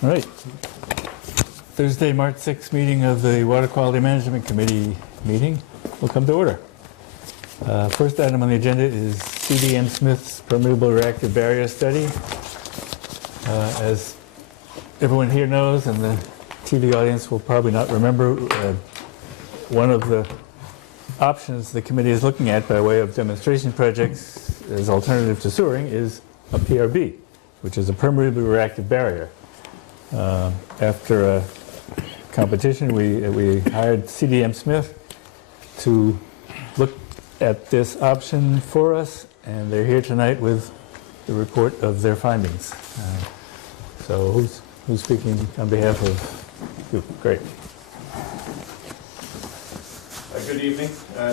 All right. Thursday, March 6th meeting of the Water Quality Management Committee meeting will come to order. First item on the agenda is C.D.M. Smith's permeable reactive barrier study. As everyone here knows, and the TV audience will probably not remember, one of the options the committee is looking at by way of demonstration projects as alternative to sewering is a PRB, which is a permeably reactive barrier. After a competition, we hired C.D.M. Smith to look at this option for us, and they're here tonight with the report of their findings. So who's speaking on behalf of you? Great. Good evening.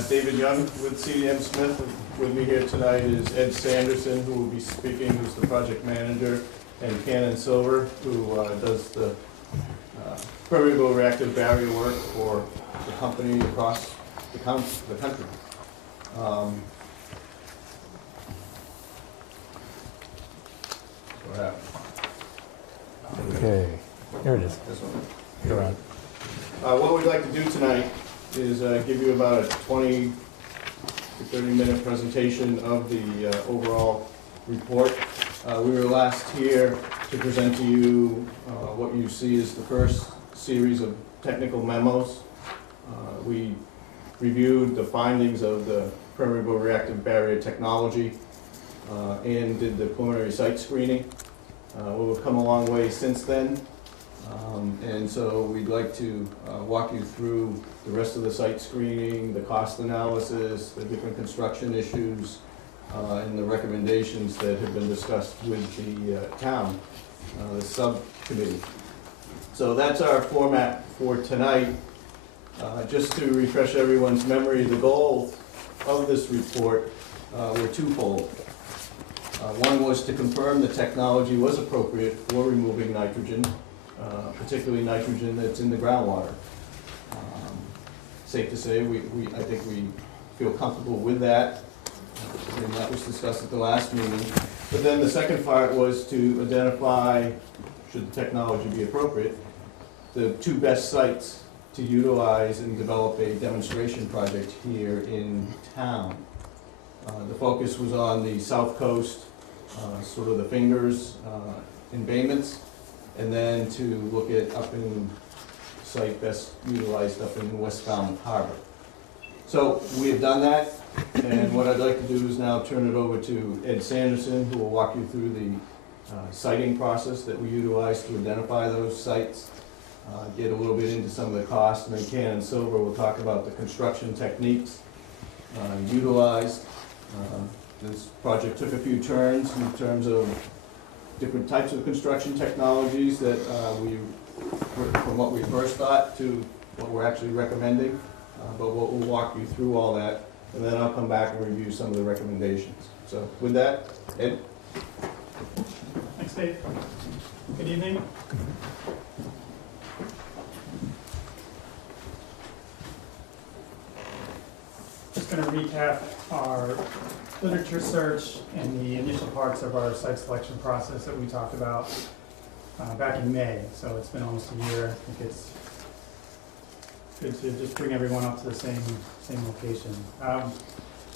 David Young with C.D.M. Smith. With me here tonight is Ed Sanderson, who will be speaking, who's the project manager, and Cannon Silver, who does the permeable reactive barrier work for the company across the country. Okay, here it is. This one. Go on. What we'd like to do tonight is give you about a 20 to 30-minute presentation of the overall report. We were last here to present to you what you see as the first series of technical memos. We reviewed the findings of the permeable reactive barrier technology and did the preliminary site screening. We've come a long way since then. And so we'd like to walk you through the rest of the site screening, the cost analysis, the different construction issues, and the recommendations that have been discussed with the town, the subcommittee. So that's our format for tonight. Just to refresh everyone's memory, the goal of this report were twofold. One was to confirm the technology was appropriate for removing nitrogen, particularly nitrogen that's in the groundwater. Safe to say, I think we feel comfortable with that, and that was discussed at the last meeting. But then the second part was to identify, should the technology be appropriate, the two best sites to utilize and develop a demonstration project here in town. The focus was on the south coast, sort of the fingers embayments, and then to look at up in site best utilized up in West Falmouth Harbor. So we have done that, and what I'd like to do is now turn it over to Ed Sanderson, who will walk you through the siting process that we utilize to identify those sites, get a little bit into some of the costs, and then Cannon Silver will talk about the construction techniques utilized. This project took a few turns in terms of different types of construction technologies that from what we first thought to what we're actually recommending, but we'll walk you through all that, and then I'll come back and review some of the recommendations. So with that, Ed. Thanks, Dave. Good evening. Just going to recap our literature search and the initial parts of our site selection process that we talked about back in May. So it's been almost a year. I think it's good to just bring everyone up to the same location.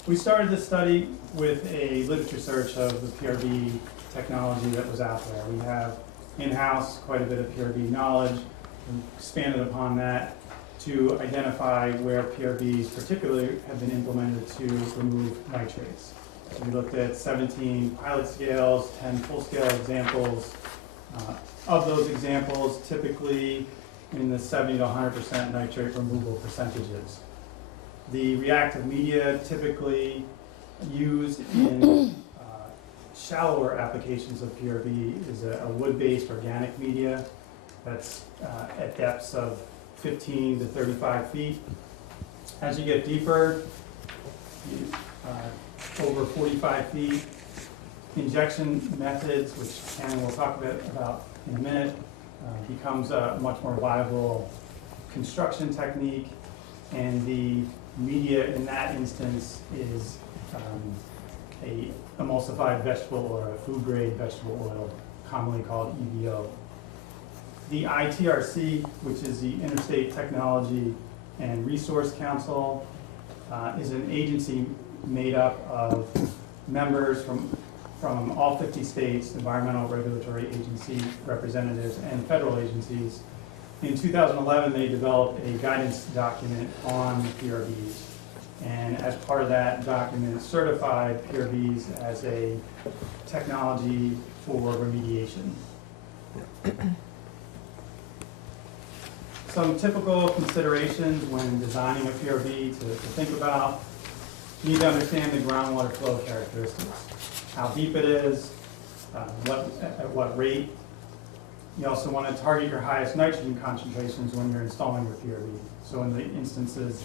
We started this study with a literature search of the PRB technology that was out there. We have in-house quite a bit of PRB knowledge. We expanded upon that to identify where PRBs particularly have been implemented to remove nitrates. So we looked at 17 pilot scales, 10 full-scale examples. Of those examples, typically in the 70 to 100% nitrate removal percentages. The reactive media typically used in shallower applications of PRB is a wood-based organic media that's at depths of 15 to 35 feet. As you get deeper, over 45 feet, injection methods, which Cannon will talk a bit about in a minute, becomes a much more viable construction technique, and the media in that instance is a emulsified vegetable or a food grade vegetable oil, commonly called EVO. The ITRC, which is the Interstate Technology and Resource Council, is an agency made up of members from all 50 states, environmental regulatory agency representatives, and federal agencies. In 2011, they developed a guidance document on PRBs. And as part of that document, certified PRBs as a technology for remediation. Some typical considerations when designing a PRB to think about. You need to understand the groundwater flow characteristics, how deep it is, at what rate. You also want to target your highest nitrogen concentrations when you're installing your PRB. So in the instances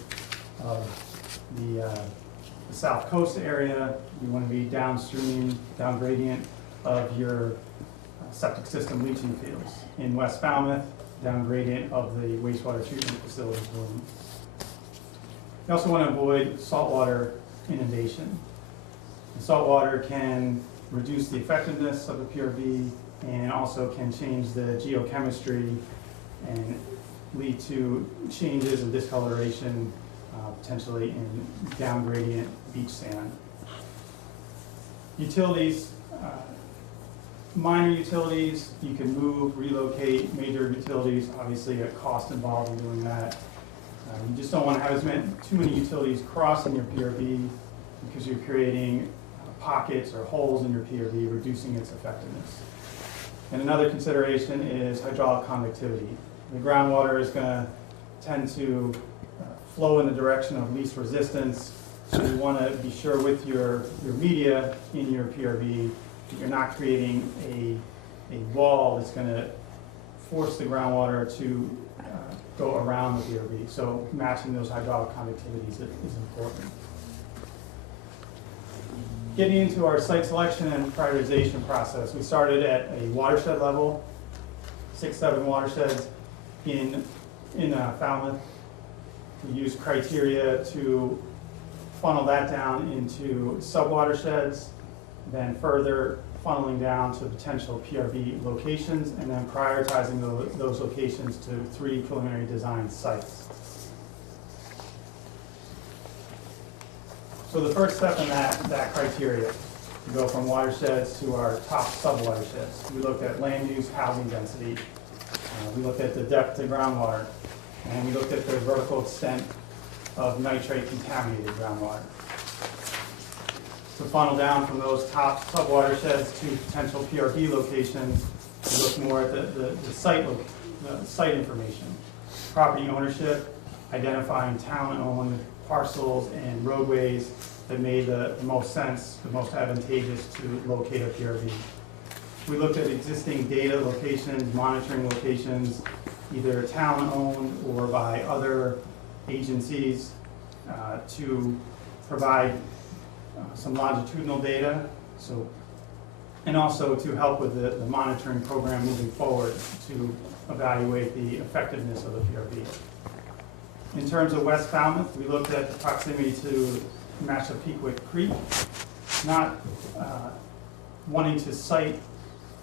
of the South Coast area, you want to be downstream, down gradient of your septic system leaching fields. In West Falmouth, down gradient of the wastewater treatment facilities. You also want to avoid saltwater inundation. Saltwater can reduce the effectiveness of a PRB and also can change the geochemistry and lead to changes in discoloration, potentially in down gradient beach sand. Utilities, minor utilities, you can move, relocate. Major utilities, obviously a cost involved in doing that. You just don't want to have too many utilities crossing your PRB because you're creating pockets or holes in your PRB, reducing its effectiveness. And another consideration is hydraulic conductivity. The groundwater is going to tend to flow in the direction of least resistance, so you want to be sure with your media in your PRB that you're not creating a wall that's going to force the groundwater to go around the PRB. So matching those hydraulic conductivities is important. Getting into our site selection and prioritization process, we started at a watershed level, 6-7 watersheds in Falmouth. We used criteria to funnel that down into sub-watersheds, then further funneling down to potential PRB locations, and then prioritizing those locations to 3 preliminary design sites. So the first step in that criteria, to go from watersheds to our top sub-watersheds. We looked at land use, housing density. We looked at the depth to groundwater, and we looked at the vertical extent of nitrate contaminated groundwater. To funnel down from those top sub-watersheds to potential PRB locations, we look more at the site information. Property ownership, identifying town-owned parcels and roadways that made the most sense, the most advantageous to locate a PRB. We looked at existing data locations, monitoring locations, either town-owned or by other agencies, to provide some longitudinal data, and also to help with the monitoring program moving forward to evaluate the effectiveness of the PRB. In terms of West Falmouth, we looked at the proximity to Massapequa Creek, not wanting to site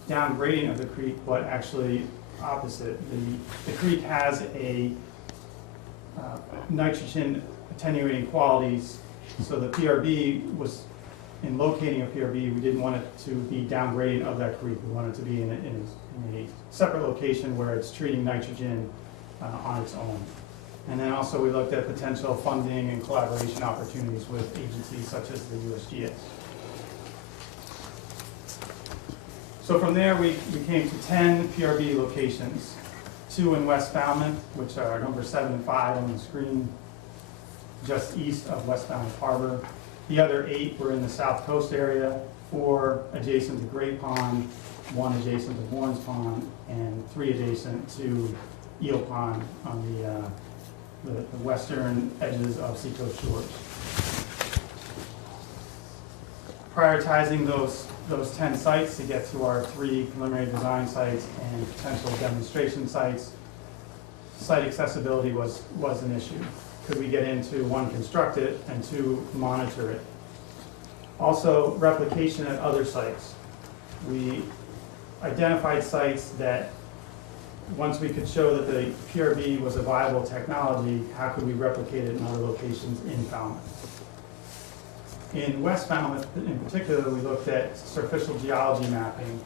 down gradient of the creek, but actually opposite. The creek has a nitrogen attenuating qualities, so the PRB was, in locating a PRB, we didn't want it to be down gradient of that creek. We wanted it to be in a separate location where it's treating nitrogen on its own. And then also we looked at potential funding and collaboration opportunities with agencies such as the USGS. So from there we came to 10 PRB locations, 2 in West Falmouth, which are number 7 and 5 on the screen, just east of West Falmouth Harbor. The other 8 were in the South Coast area, 4 adjacent to Great Pond, 1 adjacent to Warren's Pond, and 3 adjacent to Eel Pond on the western edges of Seacoast Shores. Prioritizing those 10 sites to get to our 3 preliminary design sites and potential demonstration sites. Site accessibility was an issue. Could we get into 1, construct it, and 2, monitor it? Also, replication at other sites. We identified sites that once we could show that the PRB was a viable technology, how could we replicate it in other locations in Falmouth? In West Falmouth, in particular, we looked at superficial geology mapping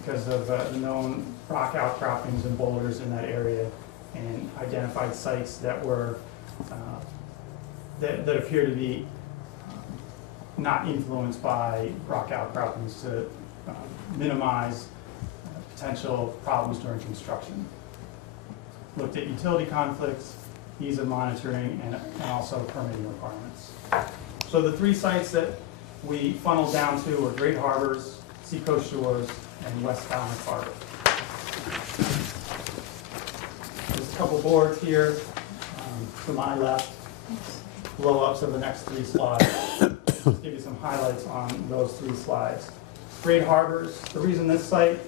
because of the known rock outcroppings and boulders in that area, and identified sites that were that appear to be not influenced by rock outcroppings to minimize potential problems during construction. Looked at utility conflicts, ease of monitoring, and also permitting requirements. So the three sites that we funneled down to were Great Harbors, Seacoast Shores, and West Falmouth Harbor. There's a couple boards here to my left, blow-ups of the next three slides. Just give you some highlights on those three slides. Great Harbors, the reason this site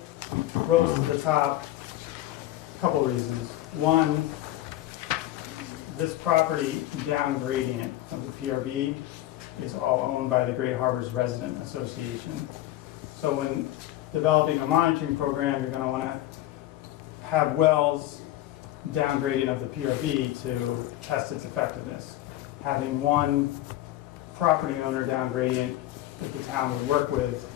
rose to the top, a couple reasons. One, this property down gradient of the PRB is all owned by the Great Harbors Resident Association. So when developing a monitoring program, you're going to want to have wells down gradient of the PRB to test its effectiveness. Having one property owner down gradient that the town would work with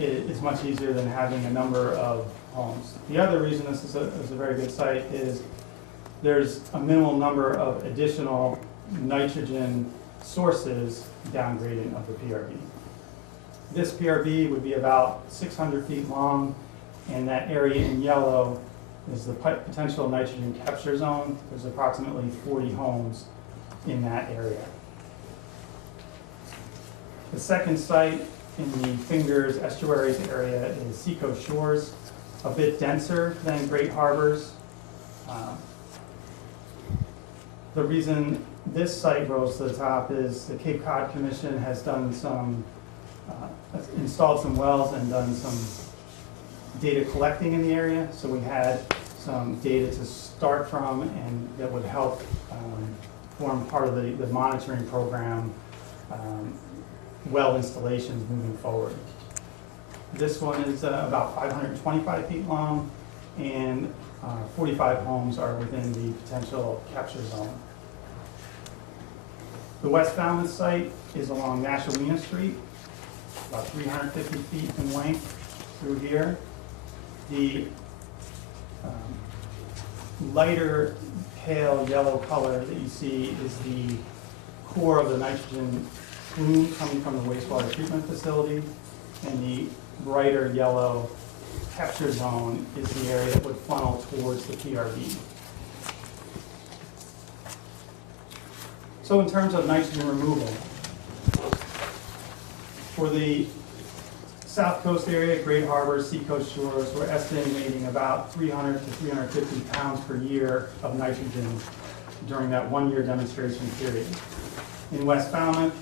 is much easier than having a number of homes. The other reason this is a very good site is there's a minimal number of additional nitrogen sources down gradient of the PRB. This PRB would be about 600 feet long, and that area in yellow is the potential nitrogen capture zone. There's approximately 40 homes in that area. The second site in the Fingers Estuaries area is Seacoast Shores, a bit denser than Great Harbors. The reason this site rose to the top is the Cape Cod Commission has done some, installed some wells and done some data collecting in the area. So we had some data to start from, and that would help form part of the monitoring program, well installations moving forward. This one is about 525 feet long, and 45 homes are within the potential capture zone. The West Falmouth site is along Nashawina Street, about 350 feet in length through here. The lighter pale yellow color that you see is the core of the nitrogen plume coming from the wastewater treatment facility, and the brighter yellow capture zone is the area that would funnel towards the PRB. So in terms of nitrogen removal, for the South Coast area, Great Harbors, Seacoast Shores, we're estimating about 300 to 350 pounds per year of nitrogen during that one-year demonstration period. In West Falmouth,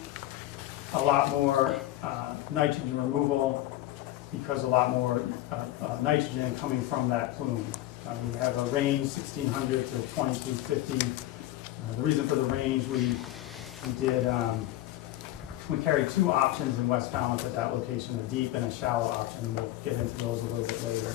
a lot more nitrogen removal because a lot more nitrogen coming from that plume. We have a range 1,600 to 2,250. The reason for the range, we carried two options in West Falmouth at that location, a deep and a shallow option. We'll get into those a little bit later.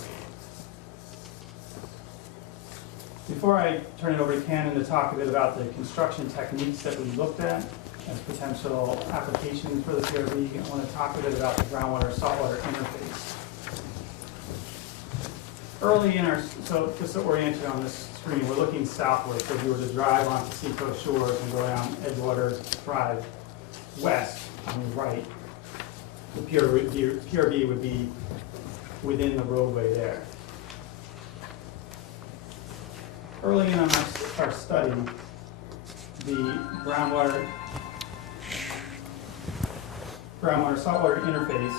Before I turn it over to Cannon to talk a bit about the construction techniques that we looked at as potential applications for the PRB, I want to talk a bit about the groundwater saltwater interface. Early in our, so just to orient you on this screen, we're looking southward. So if you were to drive onto Seacoast Shores and go down Edgewater Drive west on the right, the PRB would be within the roadway there. Early in our study, the groundwater saltwater interface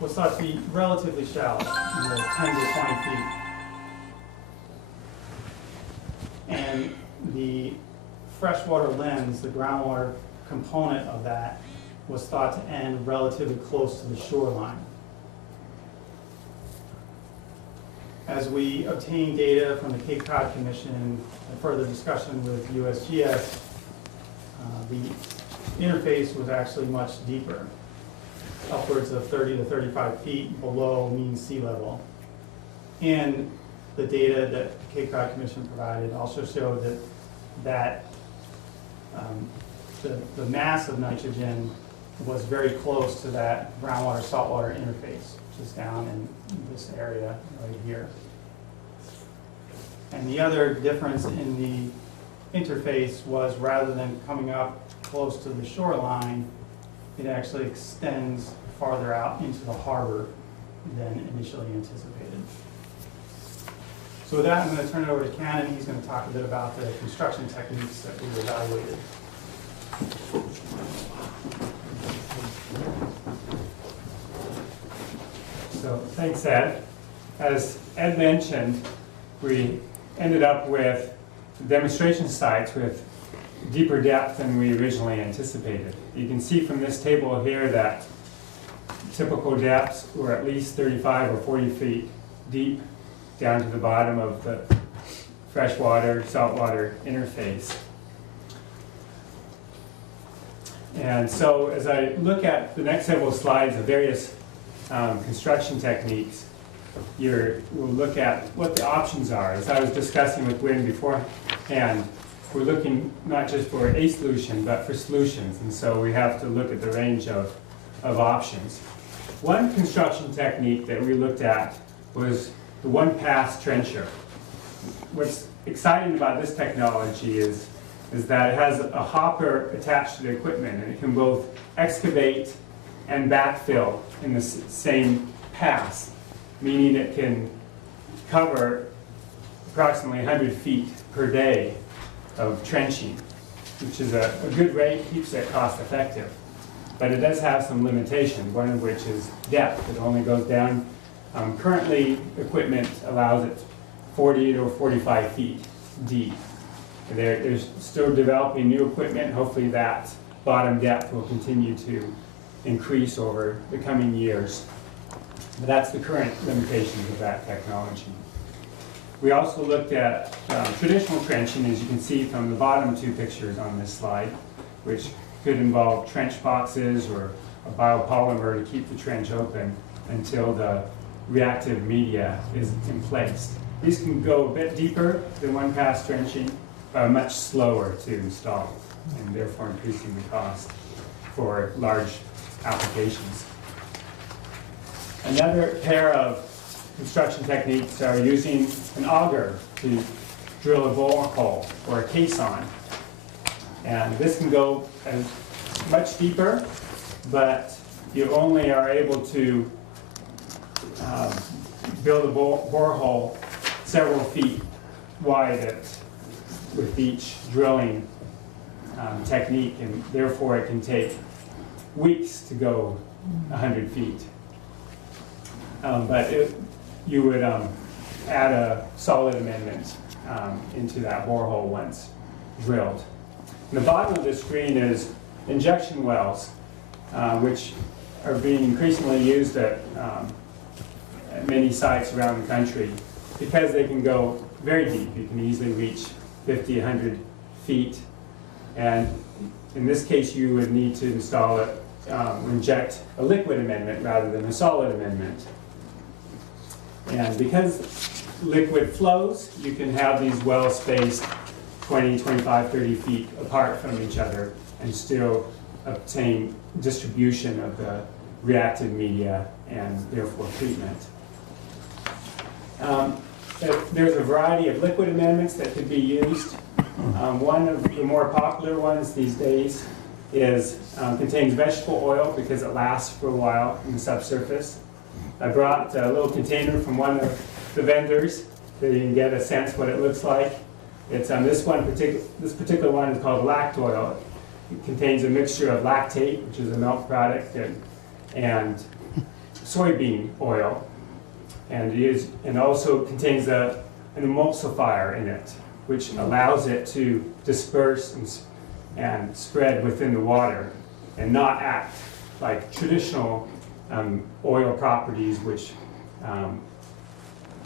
was thought to be relatively shallow, 10 to 20 feet. And the freshwater lens, the groundwater component of that, was thought to end relatively close to the shoreline. As we obtained data from the Cape Cod Commission and further discussion with USGS, the interface was actually much deeper, upwards of 30 to 35 feet below mean sea level. And the data that the Cape Cod Commission provided also showed that the mass of nitrogen was very close to that groundwater saltwater interface, which is down in this area right here. And the other difference in the interface was, rather than coming up close to the shoreline, it actually extends farther out into the harbor than initially anticipated. So with that, I'm going to turn it over to Ken, and he's going to talk a bit about the construction techniques that we evaluated. So thanks, Ed. As Ed mentioned, we ended up with demonstration sites with deeper depth than we originally anticipated. You can see from this table here that typical depths were at least 35 or 40 feet deep down to the bottom of the freshwater saltwater interface. And so as I look at the next several slides of various construction techniques, we'll look at what the options are. As I was discussing with Wynn beforehand, we're looking not just for a solution, but for solutions. And so we have to look at the range of options. One construction technique that we looked at was the one-pass trencher. What's exciting about this technology is that it has a hopper attached to the equipment, and it can both excavate and backfill in the same pass, meaning it can cover approximately 100 feet per day of trenching, which is a good rate, keeps it cost effective. But it does have some limitations, one of which is depth. It only goes down. Currently, equipment allows it 40 to 45 feet deep. They're still developing new equipment. Hopefully that bottom depth will continue to increase over the coming years. But that's the current limitations of that technology. We also looked at traditional trenching, as you can see from the bottom two pictures on this slide, which could involve trench boxes or a biopolymer to keep the trench open until the reactive media is in place. These can go a bit deeper than one-pass trenching, but are much slower to install, and therefore increasing the cost for large applications. Another pair of construction techniques are using an auger to drill a borehole or a caisson. And this can go much deeper, but you only are able to build a borehole several feet wide with each drilling technique, and therefore it can take weeks to go 100 feet. But you would add a solid amendment into that borehole once drilled. And the bottom of the screen is injection wells, which are being increasingly used at many sites around the country because they can go very deep. You can easily reach 50, 100 feet. And in this case, you would need to install inject a liquid amendment rather than a solid amendment. And because liquid flows, you can have these wells spaced 20, 25, 30 feet apart from each other and still obtain distribution of the reactive media and therefore treatment. There's a variety of liquid amendments that could be used. One of the more popular ones these days contains vegetable oil because it lasts for a while in the subsurface. I brought a little container from one of the vendors so you can get a sense what it looks like. It's this particular one is called lact oil. It contains a mixture of lactate, which is a milk product, and soybean oil, and also contains an emulsifier in it, which allows it to disperse and spread within the water and not act like traditional oil properties, which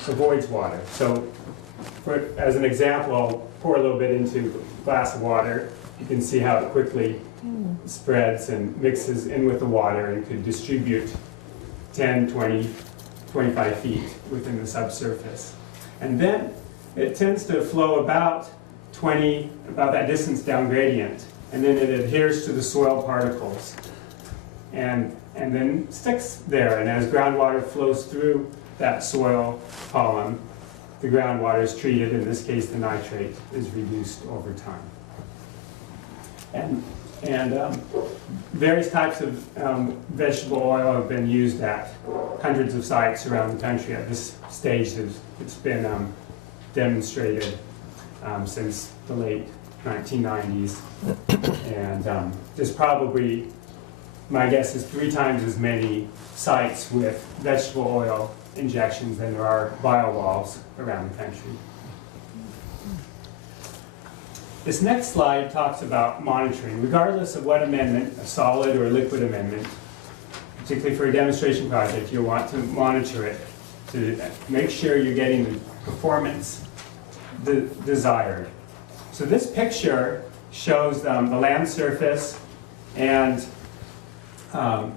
avoids water. So as an example, I'll pour a little bit into a glass of water. You can see how it quickly spreads and mixes in with the water and could distribute 10, 20, 25 feet within the subsurface. And then it tends to flow about that distance down gradient, and then it adheres to the soil particles and then sticks there. And as groundwater flows through that soil column, the groundwater is treated. In this case, the nitrate is reduced over time. And various types of vegetable oil have been used at hundreds of sites around the country. At this stage, it's been demonstrated since the late 1990s. And there's probably, my guess is 3 times as many sites with vegetable oil injections than there are biowalls around the country. This next slide talks about monitoring. Regardless of what amendment, a solid or a liquid amendment, particularly for a demonstration project, you'll want to monitor it to make sure you're getting the performance desired. So this picture shows the land surface, and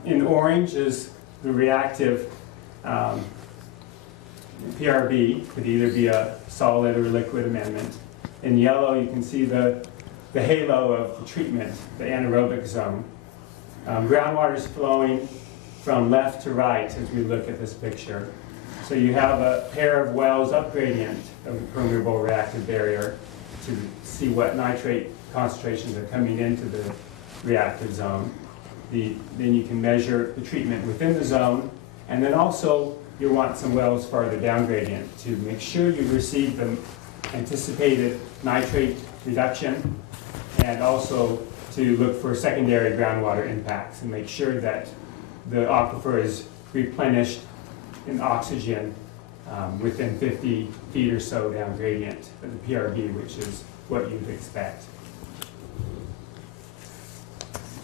in orange is the reactive PRB, could either be a solid or liquid amendment. In yellow, you can see the halo of the treatment, the anaerobic zone. Groundwater is flowing from left to right as we look at this picture. So you have a pair of wells up gradient of the permeable reactive barrier to see what nitrate concentrations are coming into the reactive zone. Then you can measure the treatment within the zone, and then also you want some wells farther down gradient to make sure you receive the anticipated nitrate reduction, and also to look for secondary groundwater impacts and make sure that the aquifer is replenished in oxygen within 50 feet or so down gradient of the PRB, which is what you'd expect.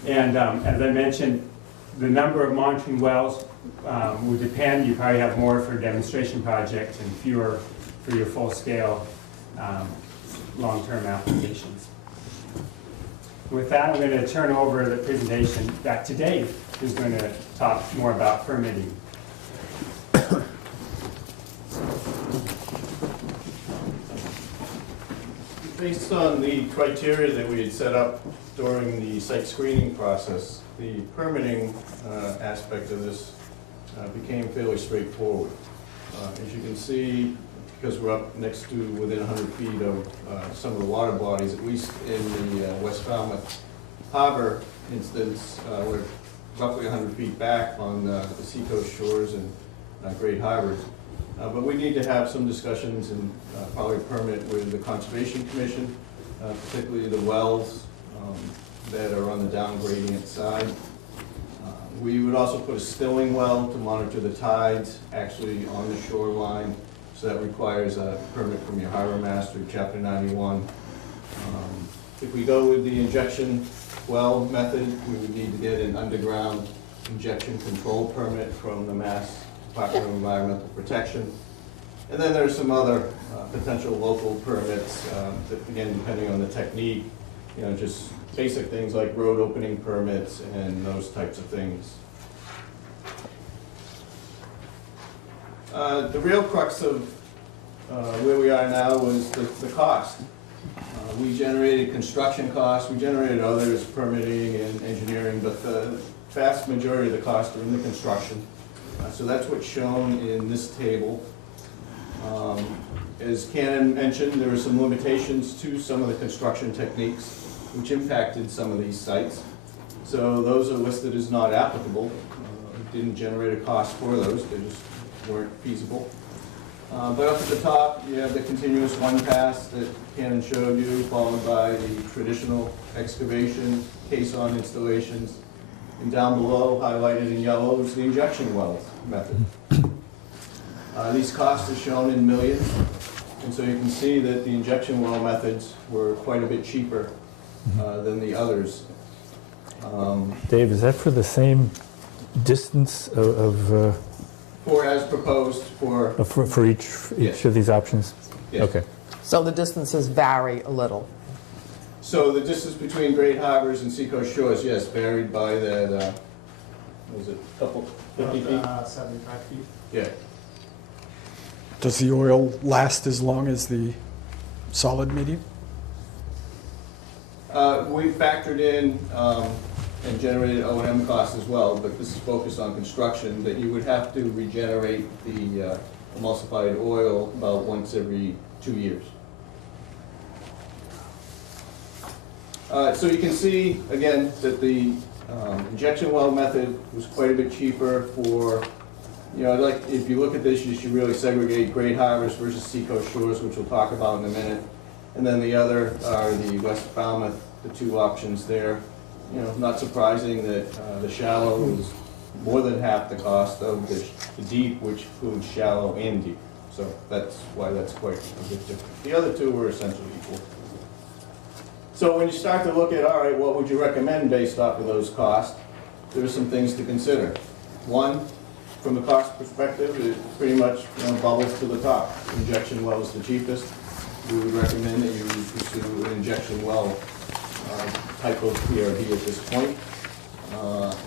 And as I mentioned, the number of monitoring wells would depend. You probably have more for demonstration projects and fewer for your full-scale long-term applications. With that, I'm going to turn over the presentation back to Dave, who's going to talk more about permitting. Based on the criteria that we had set up during the site screening process, the permitting aspect of this became fairly straightforward. As you can see, because we're up next to within 100 feet of some of the water bodies, at least in the West Falmouth Harbor instance, we're roughly 100 feet back on the seacoast shores and Great Harbors. But we need to have some discussions and probably permit with the Conservation Commission, particularly the wells that are on the down gradient side. We would also put a stilling well to monitor the tides actually on the shoreline. So that requires a permit from your harbor master, Chapter 91. If we go with the injection well method, we would need to get an underground injection control permit from the Mass Department of Environmental Protection. And then there's some other potential local permits that, again, depending on the technique, you know, just basic things like road opening permits and those types of things. The real crux of where we are now was the cost. We generated construction costs, we generated others, permitting and engineering, but the vast majority of the costs are in the construction. So that's what's shown in this table. As Cannon mentioned, there were some limitations to some of the construction techniques which impacted some of these sites. So those are listed as not applicable. Didn't generate a cost for those, they just weren't feasible. But up at the top, you have the continuous one pass that Cannon showed you, followed by the traditional excavation, caisson installations, and down below, highlighted in yellow, is the injection wells method. These costs are shown in millions, and so you can see that the injection well methods were quite a bit cheaper than the others. Dave, is that for the same distance of For as proposed for... for each Yes. of these options? Yes. Okay. So the distances vary a little. So the distance between Great Harbors and Seacoast Shores, yes, varied by that, was it a couple, 50 feet? 75 feet. Yeah. Does the oil last as long as the solid medium? We factored in and generated O&M costs as well, but this is focused on construction, that you would have to regenerate the emulsified oil about once every 2 years. So you can see, again, that the injection well method was quite a bit cheaper for, you know, like, if you look at this, you should really segregate Great Harbors versus Seacoast Shores, which we'll talk about in a minute. And then the other are the West Falmouth, the two options there. You know, not surprising that the shallow is more than half the cost of the deep, which includes shallow and deep. So that's why that's quite a bit different. The other two were essentially equal. So when you start to look at, all right, what would you recommend based off of those costs, there are some things to consider. One, from the cost perspective, it pretty much, you know, bubbles to the top. Injection well is the cheapest. We would recommend that you pursue an injection well type of PRD at this point.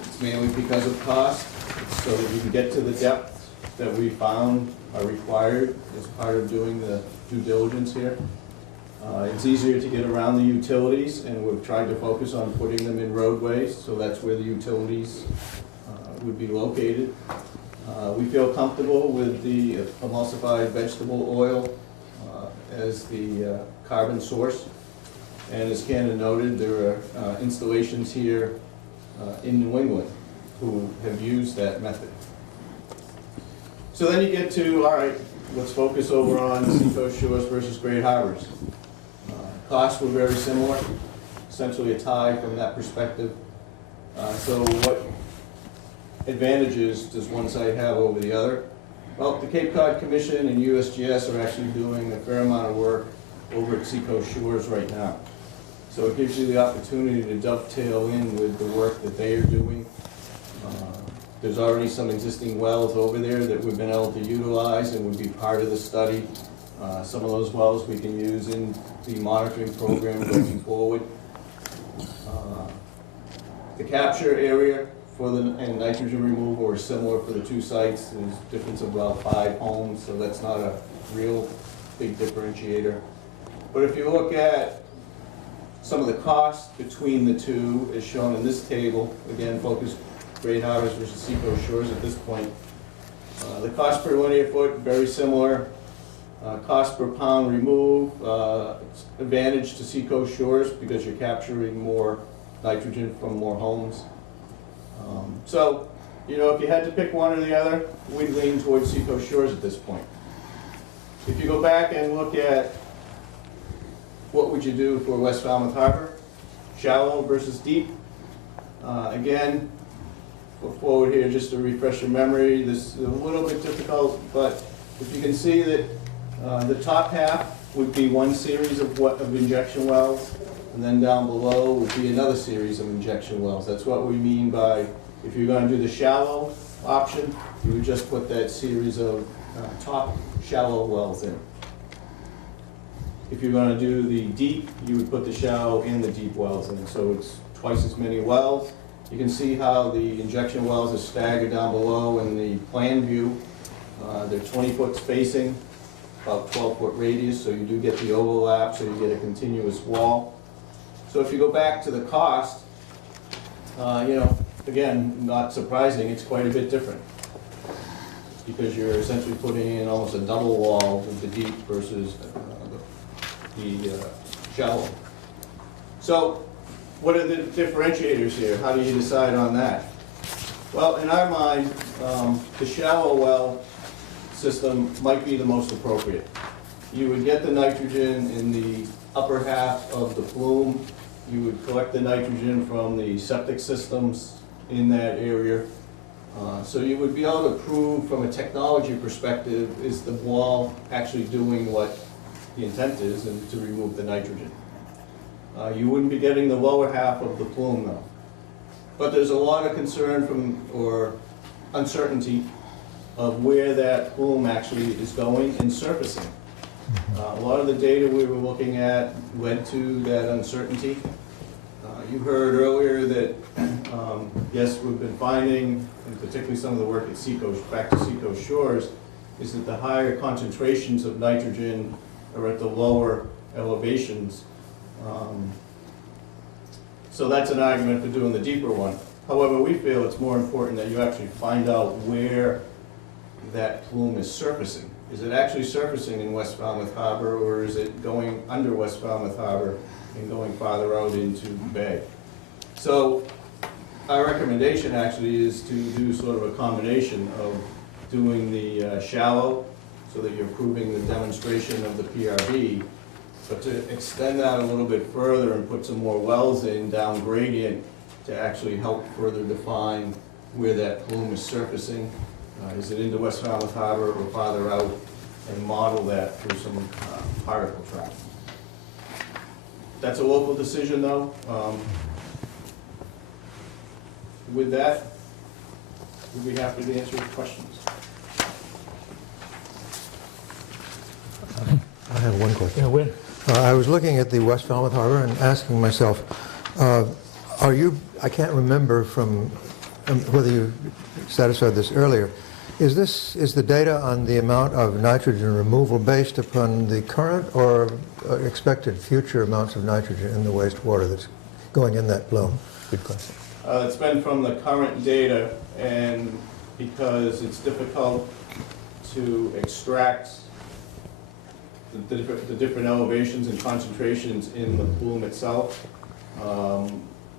It's mainly because of cost, so that you can get to the depth that we found are required as part of doing the due diligence here. It's easier to get around the utilities, and we've tried to focus on putting them in roadways, so that's where the utilities would be located. We feel comfortable with the emulsified vegetable oil as the carbon source. And as Cannon noted, there are installations here in New England who have used that method. So then you get to, all right, let's focus over on Seacoast Shores versus Great Harbors. Costs were very similar, essentially a tie from that perspective. So what advantages does one site have over the other? Well, the Cape Cod Commission and USGS are actually doing a fair amount of work over at Seacoast Shores right now. So it gives you the opportunity to dovetail in with the work that they are doing. There's already some existing wells over there that we've been able to utilize and would be part of the study. Some of those wells we can use in the monitoring program going forward. The capture area for the and nitrogen removal are similar for the two sites. There's a difference of about 5 homes, so that's not a real big differentiator. But if you look at some of the costs between the two, as shown in this table, again, focus Great Harbors versus Seacoast Shores at this point. The cost per linear foot, very similar. Cost per pound remove, advantage to Seacoast Shores because you're capturing more nitrogen from more homes. So, you know, if you had to pick one or the other, we'd lean towards Seacoast Shores at this point. If you go back and look at what would you do for West Falmouth Harbor, shallow versus deep, again, go forward here just to refresh your memory. This is a little bit difficult, but if you can see that the top half would be one series of injection wells, and then down below would be another series of injection wells. That's what we mean by, if you're going to do the shallow option, you would just put that series of top shallow wells in. If you're going to do the deep, you would put the shallow and the deep wells in. So it's twice as many wells. You can see how the injection wells are staggered down below in the plan view. They're 20-foot spacing, about 12-foot radius, so you do get the overlap, so you get a continuous wall. So if you go back to the cost, you know, again, not surprising, it's quite a bit different. Because you're essentially putting in almost a double wall with the deep versus the shallow. So what are the differentiators here? How do you decide on that? Well, in our mind, the shallow well system might be the most appropriate. You would get the nitrogen in the upper half of the plume. You would collect the nitrogen from the septic systems in that area. So you would be able to prove from a technology perspective, is the wall actually doing what the intent is, and to remove the nitrogen. You wouldn't be getting the lower half of the plume though. But there's a lot of concern or uncertainty of where that plume actually is going and surfacing. A lot of the data we were looking at led to that uncertainty. You heard earlier that, yes, we've been finding, and particularly some of the work at Seacoast, back to Seacoast Shores, is that the higher concentrations of nitrogen are at the lower elevations. So that's an argument for doing the deeper one. However, we feel it's more important that you actually find out where that plume is surfacing. Is it actually surfacing in West Falmouth Harbor, or is it going under West Falmouth Harbor and going farther out into the bay? So our recommendation actually is to do sort of a combination of doing the shallow, so that you're proving the demonstration of the PRB, but to extend that a little bit further and put some more wells in down gradient to actually help further define where that plume is surfacing. Is it into West Falmouth Harbor or farther out, and model that through some particle tracking. That's a local decision though. With that, we'd be happy to answer your questions. I have one question. Yeah, Win. I was looking at the West Falmouth Harbor and asking myself, I can't remember from whether you satisfied this earlier, is the data on the amount of nitrogen removal based upon the current or expected future amounts of nitrogen in the wastewater that's going in that plume? Good question. It's been from the current data, and because it's difficult to extract the different elevations and concentrations in the plume itself,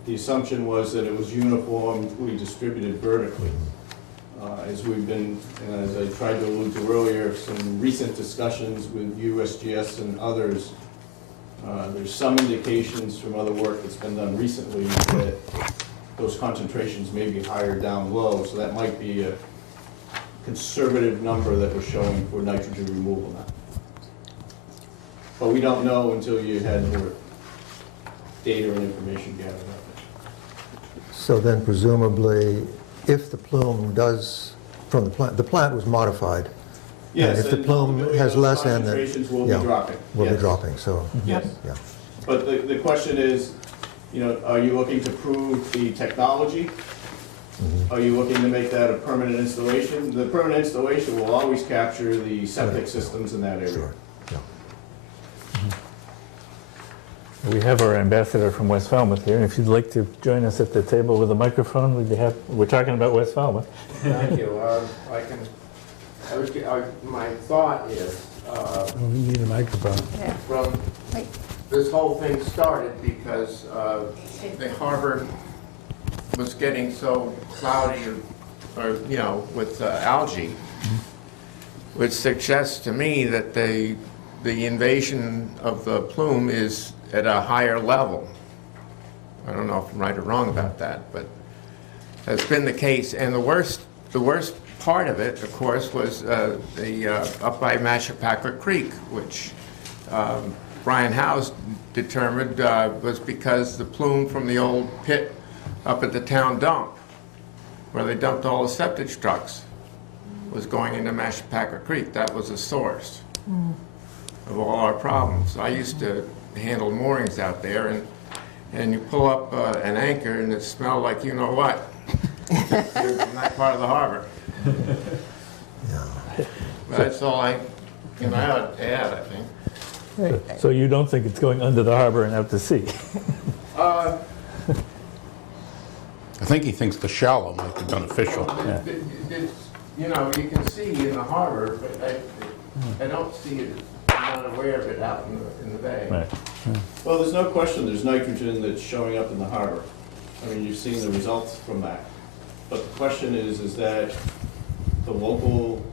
the assumption was that it was uniformly distributed vertically. As we've been, and as I tried to allude to earlier, some recent discussions with USGS and others, there's some indications from other work that's been done recently that those concentrations may be higher down low, so that might be a conservative number that we're showing for nitrogen removal now. But we don't know until you had more data and information gathered up. So then presumably, if the plume does, from the plant was modified, Yes, and if the plume has those less in it, concentrations will yeah, be dropping. will be Yes. dropping, so, Yes. yeah. But the question is, are you looking to prove the technology? Mhm. Are you looking to make that a permanent installation? The permanent installation will always capture the septic systems in that area. Sure, yeah. We have our ambassador from West Falmouth here, and if you'd like to join us at the table with a microphone, we'd be happy. We're talking about West Falmouth. Thank you. My thought is, We need a microphone. from, this whole thing started because the harbor was getting so cloudy or with algae, which suggests to me that the invasion of the plume is at a higher level. I don't know if I'm right or wrong about that, but that's been the case. And the worst part of it, of course, was up by Mashapacker Creek, which Brian House determined was because the plume from the old pit up at the town dump, where they dumped all the septic trucks, was going into Mashapacker Creek. That was the source of all our problems. I used to handle moorings out there, and you pull up an anchor and it smelled like you know what. You're in that part of the harbor. Yeah. But that's all I can add, I think. So you don't think it's going under the harbor and out to sea? Uh, I think he thinks the shallow might be beneficial. it's, you can see in the harbor, but I don't see it. I'm not aware of it out in the bay. Right. Well, there's no question there's nitrogen that's showing up in the harbor. I mean, you've seen the results from that. But the question is that the local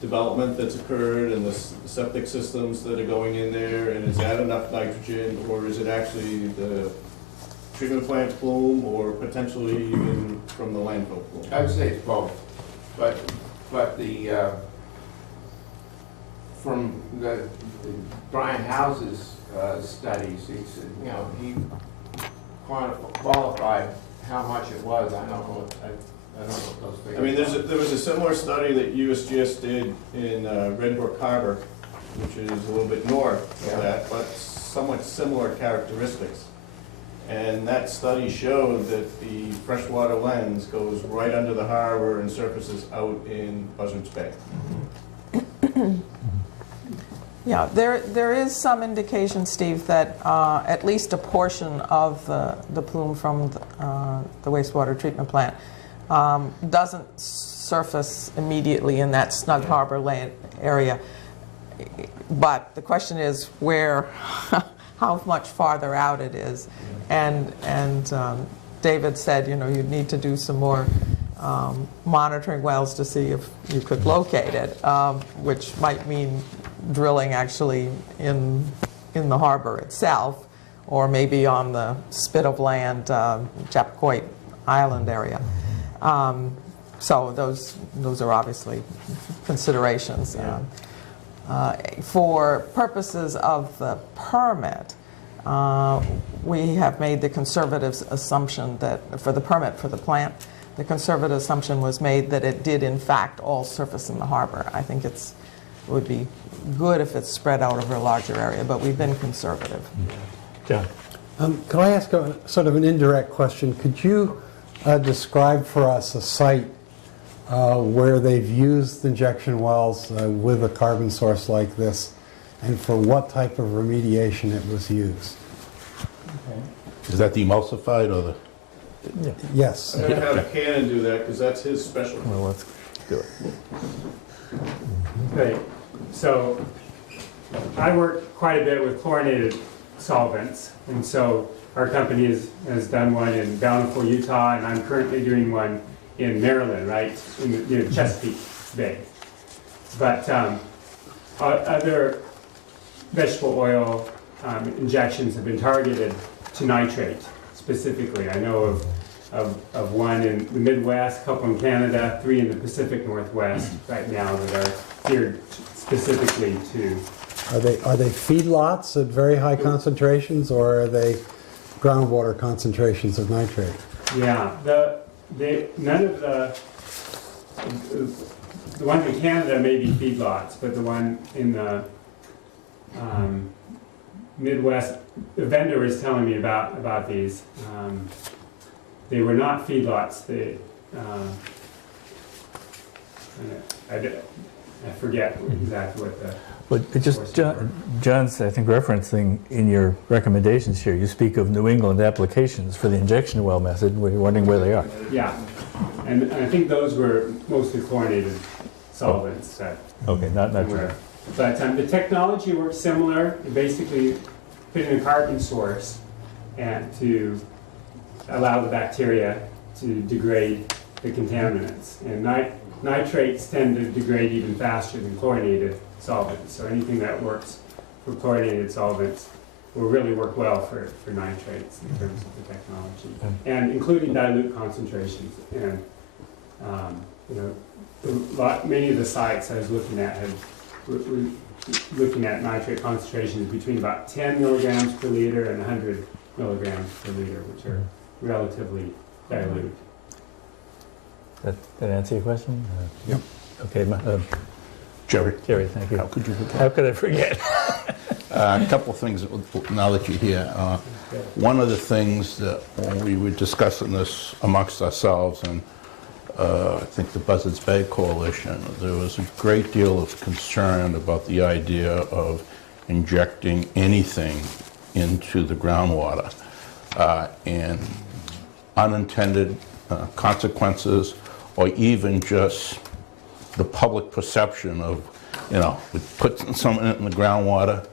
development that's occurred and the septic systems that are going in there, and is that enough nitrogen, or is it actually the treatment plant plume, or potentially even from the landfill plume? I would say it's both, but the from the Brian House's studies, he qualified how much it was. I don't know what those figures. I mean, there was a similar study that USGS did in Red Brook Harbor, which is a little bit north of that, but somewhat similar characteristics. And that study showed that the freshwater lens goes right under the harbor and surfaces out in Buzzards Bay. Yeah, there is some indication, Steve, that at least a portion of the plume from the wastewater treatment plant doesn't surface immediately in that Snug Harbor land area. But the question is where, how much farther out it is. And David said, you know, you'd need to do some more monitoring wells to see if you could locate it, which might mean drilling actually in the harbor itself, or maybe on the spit of land, Chapcoit Island area. So those are obviously considerations. For purposes of the permit, we have made the conservative assumption that for the permit for the plant, the conservative assumption was made that it did in fact all surface in the harbor. I think it would be good if it's spread out over a larger area, but we've been conservative. John? Could I ask a sort of an indirect question? Could you describe for us a site where they've used injection wells with a carbon source like this, and for what type of remediation it was used? Is that the emulsified or the? Yes. I'm gonna have Cannon do that, because that's his specialty. Well, let's do it. Great. So I work quite a bit with chlorinated solvents, and so our company has done one in Bountiful, Utah, and I'm currently doing one in Maryland, right, near Chesapeake Bay. But other vegetable oil injections have been targeted to nitrate specifically. I know of one in the Midwest, a couple in Canada, 3 in the Pacific Northwest right now that are geared specifically to. Are they feedlots at very high concentrations, or are they groundwater concentrations of nitrate? Yeah, none of the ones in Canada may be feedlots, but the one in the Midwest, the vendor was telling me about these. They were not feedlots. I forget exactly what the. But it just, John's, I think, referencing in your recommendations here, you speak of New England applications for the injection well method. We're wondering where they are. Yeah, and I think those were mostly chlorinated solvents. Okay, not were. But the technology works similar. You basically put in a carbon source and to allow the bacteria to degrade the contaminants. And nitrates tend to degrade even faster than chlorinated solvents. So anything that works for chlorinated solvents will really work well for nitrates in terms of the technology, and including dilute concentrations. And many of the sites I was looking at were looking at nitrate concentrations between about 10 milligrams per liter and 100 milligrams per liter, which are relatively dilute. That answer your question? Yep. Okay, Jerry, thank you. how could you forget? How could I forget? A couple of things now that you're here. One of the things that when we were discussing this amongst ourselves, and I think the Buzzards Bay Coalition, there was a great deal of concern about the idea of injecting anything into the groundwater and unintended consequences, or even just the public perception of, we put something in the groundwater,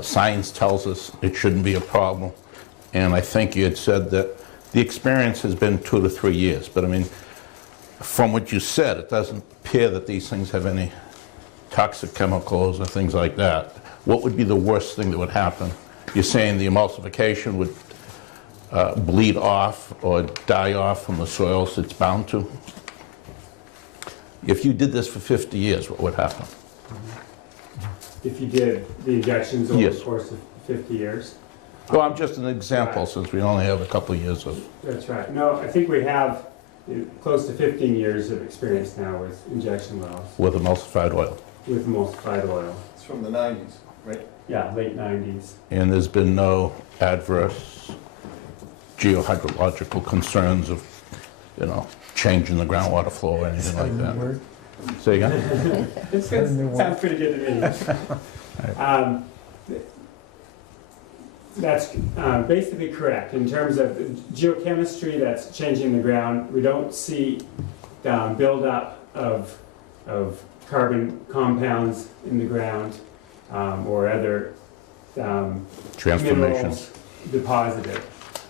science tells us it shouldn't be a problem. And I think you had said that the experience has been 2 to 3 years. But I mean, from what you said, it doesn't appear that these things have any toxic chemicals or things like that. What would be the worst thing that would happen? You're saying the emulsification would bleed off or die off from the soils it's bound to? If you did this for 50 years, what would happen? If you did the injections over the course of 50 years? Well, I'm just an example, since we only have a couple of years of... That's right. No, I think we have close to 15 years of experience now with injection wells. With emulsified oil. With emulsified oil. It's from the 90s, right? Yeah, late 90s. And there's been no adverse geohydrological concerns of, change in the groundwater flow or anything like that. Say again? Sounds pretty good to me. That's basically correct. In terms of geochemistry, that's changing the ground. We don't see buildup of carbon compounds in the ground or other Transformations. minerals deposited.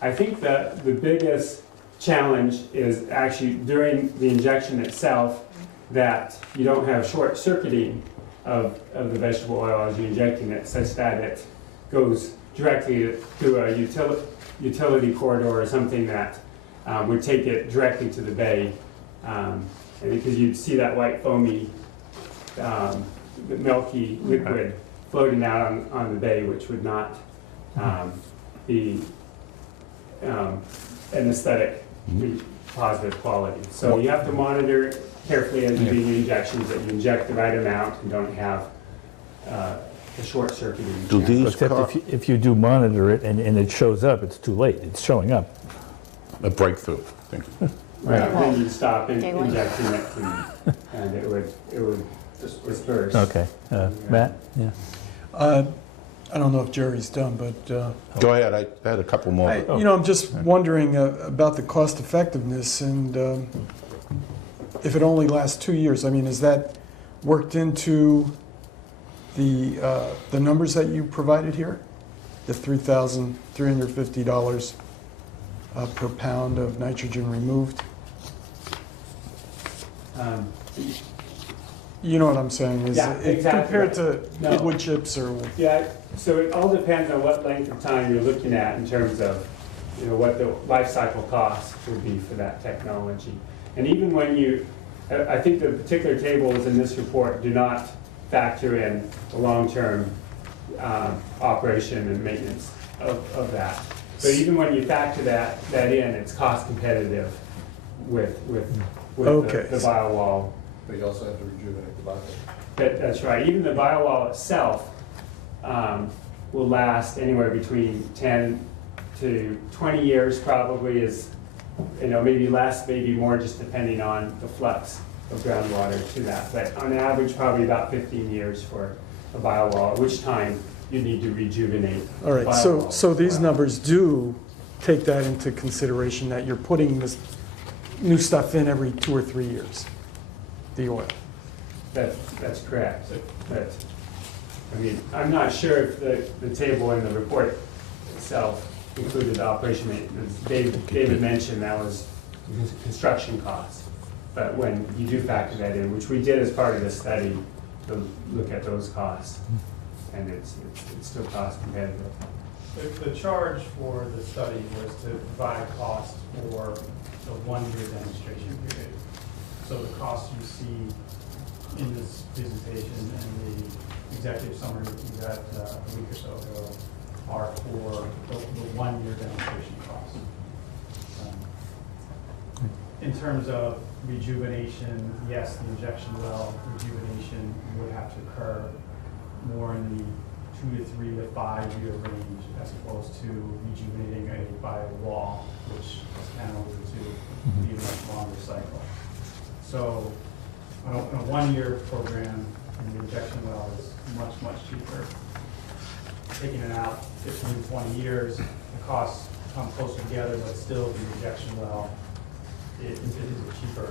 I think that the biggest challenge is actually during the injection itself, that you don't have short circuiting of the vegetable oil as you're injecting it, such that it goes directly through a utility corridor or something that would take it directly to the bay. And because you'd see that white foamy, milky liquid floating out on the bay, which would not be an aesthetic positive quality. So you have to monitor carefully as you do the injections, that you inject the right amount and don't have a short circuiting. Do these Except if you do monitor it and it shows up, it's too late. It's showing up. a breakthrough? Thank you. Right, then you'd stop injecting it and it would disperse. Okay. Matt? Yeah. I don't know if Jerry's done, but Go ahead, I had a couple more. I'm just wondering about the cost effectiveness and if it only lasts 2 years. I mean, is that worked into the numbers that you provided here? The $3,350 per pound of nitrogen removed? You know what I'm saying? Is Yeah, it exactly. compared to No. wood chips or? Yeah, so it all depends on what length of time you're looking at in terms of, what the life cycle cost would be for that technology. And even when I think the particular tables in this report do not factor in the long-term operation and maintenance of that. But even when you factor that in, it's cost competitive with Okay. the biowall. But you also have to rejuvenate the bucket. That's right. Even the biowall itself will last anywhere between 10 to 20 years, probably, is, maybe less, maybe more, just depending on the flux of groundwater to that. But on average, probably about 15 years for a biowall, at which time you need to rejuvenate. All right, biowall so as these well. numbers do take that into consideration, that you're putting this new stuff in every 2 or 3 years, the oil. That's correct. I'm not sure if the table in the report itself included the operation maintenance. David mentioned that was construction costs. But when you do factor that in, which we did as part of the study, to look at those costs, and it's still cost competitive. The charge for the study was to provide cost for the one-year demonstration period. So the costs you see in this presentation and the executive summary that you got a week or so ago are for the one-year demonstration costs. In terms of rejuvenation, yes, the injection well rejuvenation would have to occur more in the 2 to 3 to 5 year range, as opposed to rejuvenating a biowall, which, as Ken alluded to, would be a much longer cycle. So, on a 1 year program, the injection well is much, much cheaper. Taking it out 15, 20 years, the costs come closer together, but still the injection well it is cheaper.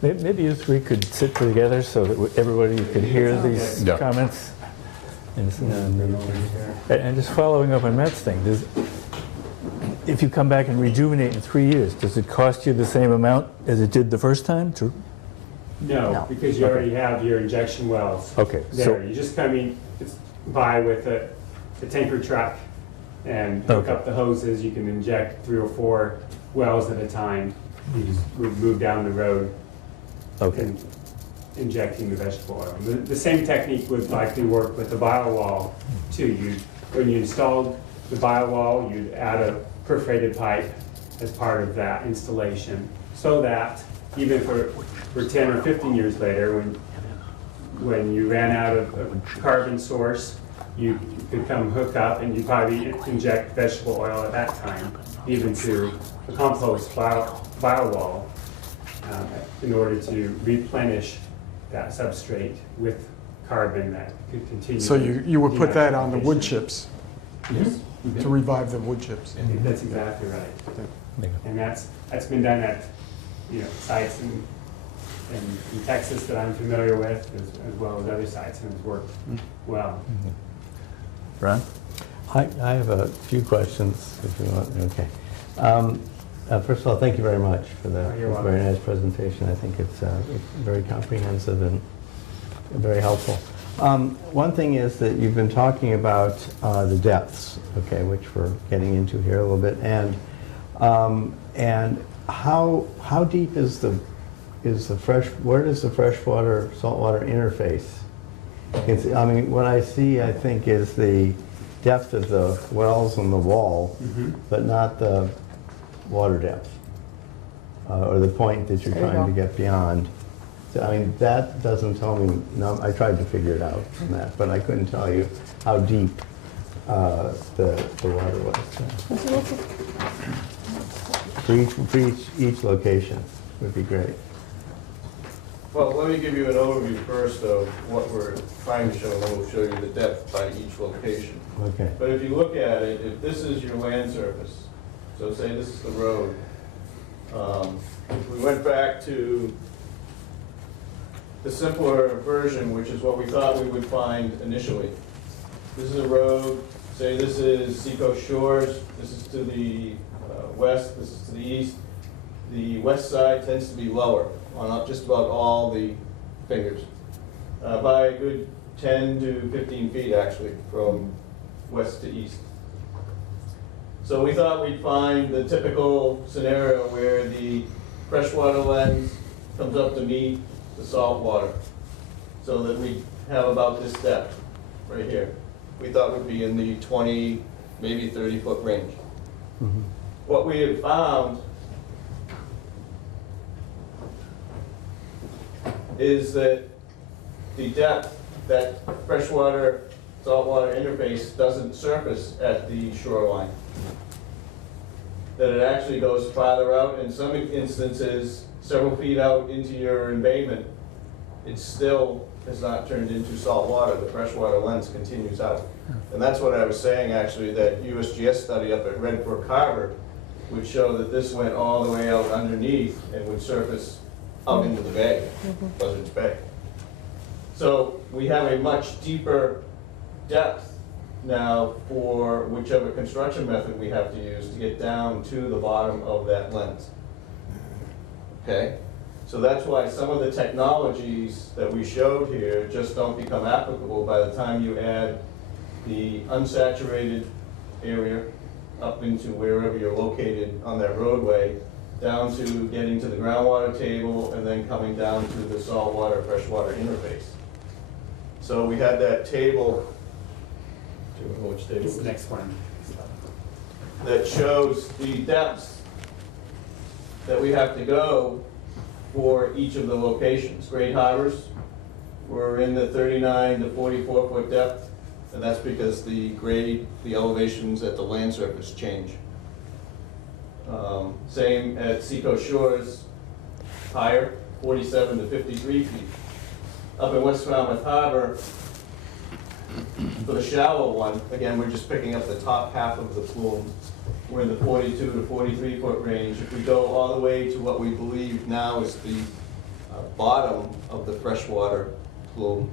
Maybe you three could sit together so that everybody could hear these Yeah. comments. And just following up on Matt's thing, if you come back and rejuvenate in 3 years, does it cost you the same amount as it did the first time? No, because you already have your injection wells Okay, there. You just come by with a tanker truck and hook Okay. up the hoses. You can inject 3 or 4 wells at a time. You just would move down the road Okay. and injecting the vegetable oil. The same technique would likely work with the biowall too. When you installed the biowall, you'd add a perforated pipe as part of that installation, so that even for 10 or 15 years later, when you ran out of a carbon source you could come hook up and you probably inject vegetable oil at that time, even to a compost biowall, in order to replenish that substrate with carbon that could continue. So you would put that on the wood denaturalization. chips, Yes. to revive the wood chips. I think that's exactly right. And that's been done at, sites in Texas that I'm familiar with, as well as other sites, and it's worked well. Ron? I have a few questions, if you want. Okay. First of all, thank you very much for the You're welcome. very nice presentation. I think it's very comprehensive and very helpful. One thing is that you've been talking about the depths, okay, which we're getting into here a little bit, and how deep is the where does the freshwater saltwater interface? What I see, I think, is the depth of the wells and the wall, but not the water depth or the point that you're There you trying to go. get beyond. So, that doesn't tell me. No, I tried to figure it out from that, but I couldn't tell you how deep the water was. For each location would be great. Well, let me give you an overview first of what we're trying to show, and then we'll show you the depth by each location. Okay. But if you look at it, if this is your land surface, so say this is the road, if we went back to the simpler version, which is what we thought we would find initially. This is a road, say this is Seacoast Shores, this is to the west, this is to the east. The west side tends to be lower on just about all the fingers, by a good 10 to 15 feet actually, from west to east. So we thought we'd find the typical scenario where the freshwater lens comes up to meet the salt water, so that we have about this depth right here. We thought would be in the 20, maybe 30-foot range. What we have found is that the depth, that freshwater saltwater interface doesn't surface at the shoreline. That it actually goes farther out, in some instances, several feet out into your embayment. It still has not turned into salt water. The freshwater lens continues out. And that's what I was saying, actually, that USGS study up at Red Brook Harbor would show that this went all the way out underneath and would surface up into the bay, Buzzards Bay. So we have a much deeper depth now for whichever construction method we have to use to get down to the bottom of that lens. Okay? So that's why some of the technologies that we showed here just don't become applicable by the time you add the unsaturated area up into wherever you're located on that roadway, down to getting to the groundwater table, and then coming down to the saltwater freshwater interface. So we had that table, do you remember which table? It's the next one. That shows the depths that we have to go for each of the locations. Great Harbors, we're in the 39 to 44 foot depth, and that's because the grade, the elevations at the land surface change. Same at Seacoast Shores, higher, 47 to 53 feet. Up in West Falmouth Harbor, for the shallow one, again, we're just picking up the top half of the plume. We're in the 42 to 43 foot range. If we go all the way to what we believe now is the bottom of the freshwater plume,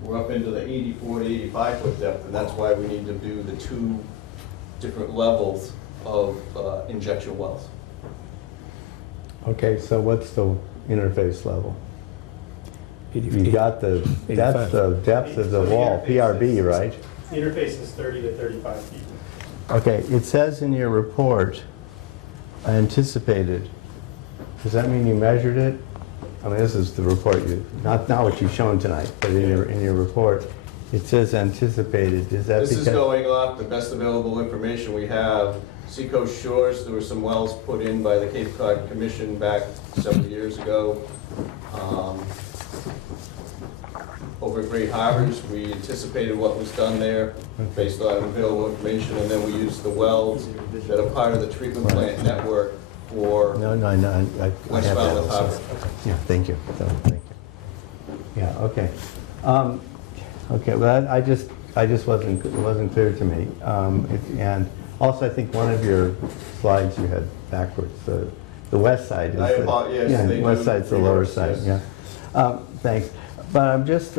we're up into the 84 to 85 foot depth, and that's why we need to do the two different levels of injection wells. Okay, so what's the interface level? 80 You've got the, that's the depth of the wall, PRB, right? The interface is 30 to 35 feet. Okay, it says in your report, anticipated. Does that mean you measured it? I mean, this is the report not what you've shown tonight, but in your report, it says anticipated. Is that This because? is going off the best available information we have. Seacoast Shores, there were some wells put in by the Cape Cod Commission back several years ago. over at Great Harbors. We anticipated what was done there based on available information, and then we used the wells that are part of the treatment plant network for No, I West have that Falmouth also. Harbor. Yeah, thank you. So, thank you. Yeah, okay. Okay, well, I just wasn't, it wasn't clear to me. And also, I think one of your slides you had backwards, the west side is I the... apologize, yes, Yeah, they west do side's the lower reverse, side, yes. yeah. Thanks. But I'm just,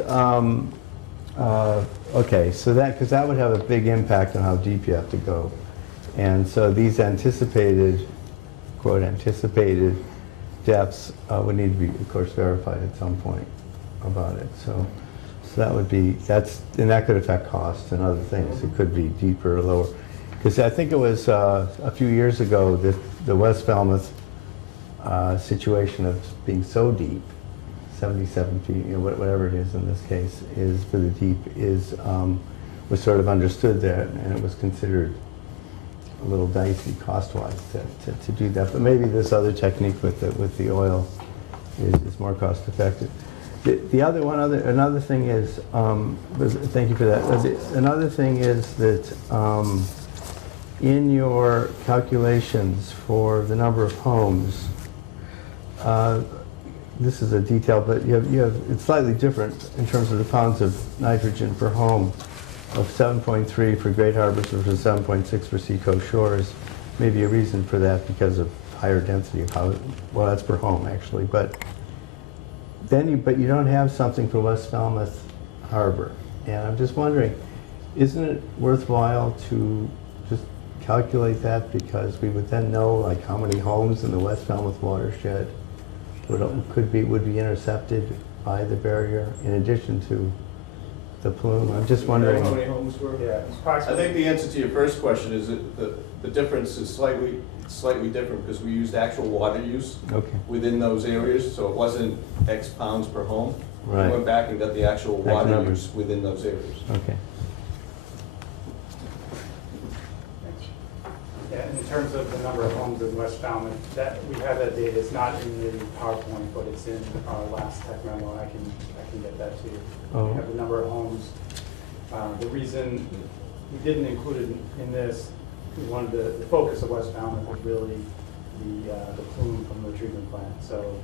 okay, so that, because that would have a big impact on how deep you have to go. And so these anticipated, quote, anticipated depths would need to be, of course, verified at some point about it. So that would be, and that could affect costs and other things. It could be deeper or lower. Because I think it was a few years ago that the West Falmouth situation of being so deep, 77 feet, whatever it is in this case, is for the deep, was sort of understood there, and it was considered a little dicey cost-wise to do that. But maybe this other technique with the oil is more cost-effective. Another thing is, thank you for that. Another thing is that in your calculations for the number of homes, this is a detail, but you have it's slightly different in terms of the pounds of nitrogen per home of 7.3 for Great Harbors versus 7.6 for Seacoast Shores. Maybe a reason for that because of higher density of how, well, that's per home actually, but you don't have something for West Falmouth Harbor. And I'm just wondering, isn't it worthwhile to just calculate that, because we would then know like how many homes in the West Falmouth watershed would be intercepted by the barrier in addition to the plume? I'm just wondering. How many homes were? Yeah, I think the answer to your first question is that the difference is slightly different because we used actual water use Okay. within those areas, so it wasn't X pounds per home. Right. We went back and got the actual Actual water numbers. use within those areas. Okay. Yeah, in terms of the number of homes in West Falmouth, that, we have that data, it's not in the PowerPoint, but it's in our last tech memo, and I can get that to you. Oh. We have the number of homes. The reason we didn't include it in this, we wanted the focus of West Falmouth was really the plume from the treatment plant. So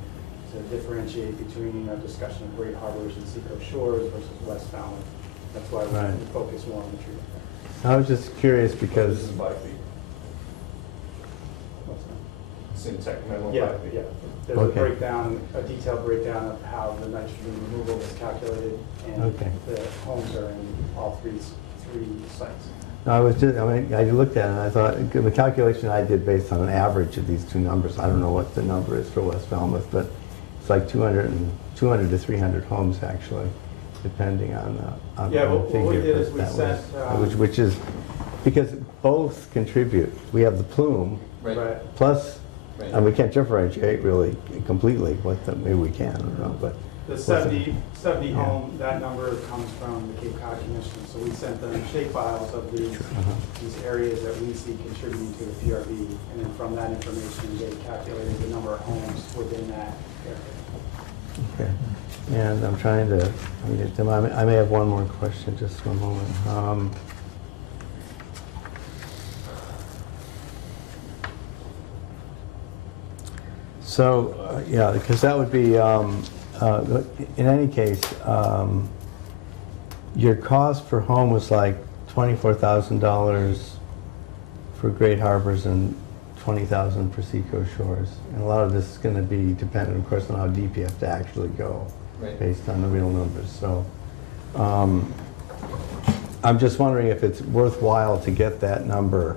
to differentiate between a discussion of Great Harbors and Seacoast Shores versus West Falmouth, that's why Right. we focus more on the treatment plant. I was just curious because, This is 5 feet. What's that? It's in tech memo. Yeah, 5 feet. yeah. There's Okay. a breakdown, a detailed breakdown of how the nitrogen removal is calculated, and Okay. the homes are in all three sites. no, I looked at it and I thought, the calculation I did based on an average of these two numbers, I don't know what the number is for West Falmouth, but it's like 200 to 300 homes actually, depending on Yeah, the what we figure. did is but we that sent, was- which is, because both contribute. We have the plume, Right. Right. plus, Right. and we can't differentiate really completely maybe we can, I don't know, but. The what's 70 Yeah. home, that number comes from the Cape Cod Commission, so we sent them shape files of these areas that we see contributing to the PRB, and then from that information, they calculated the number of homes within that area. Okay, and I'm trying to, I may have one more question, just one moment. Yeah, because that would be, in any case, your cost per home was like $24,000 for Great Harbors and $20,000 for Seacoast Shores. And a lot of this is going to be dependent, of course, on how deep you have to actually go, Right. based on the real numbers. So I'm just wondering if it's worthwhile to get that number.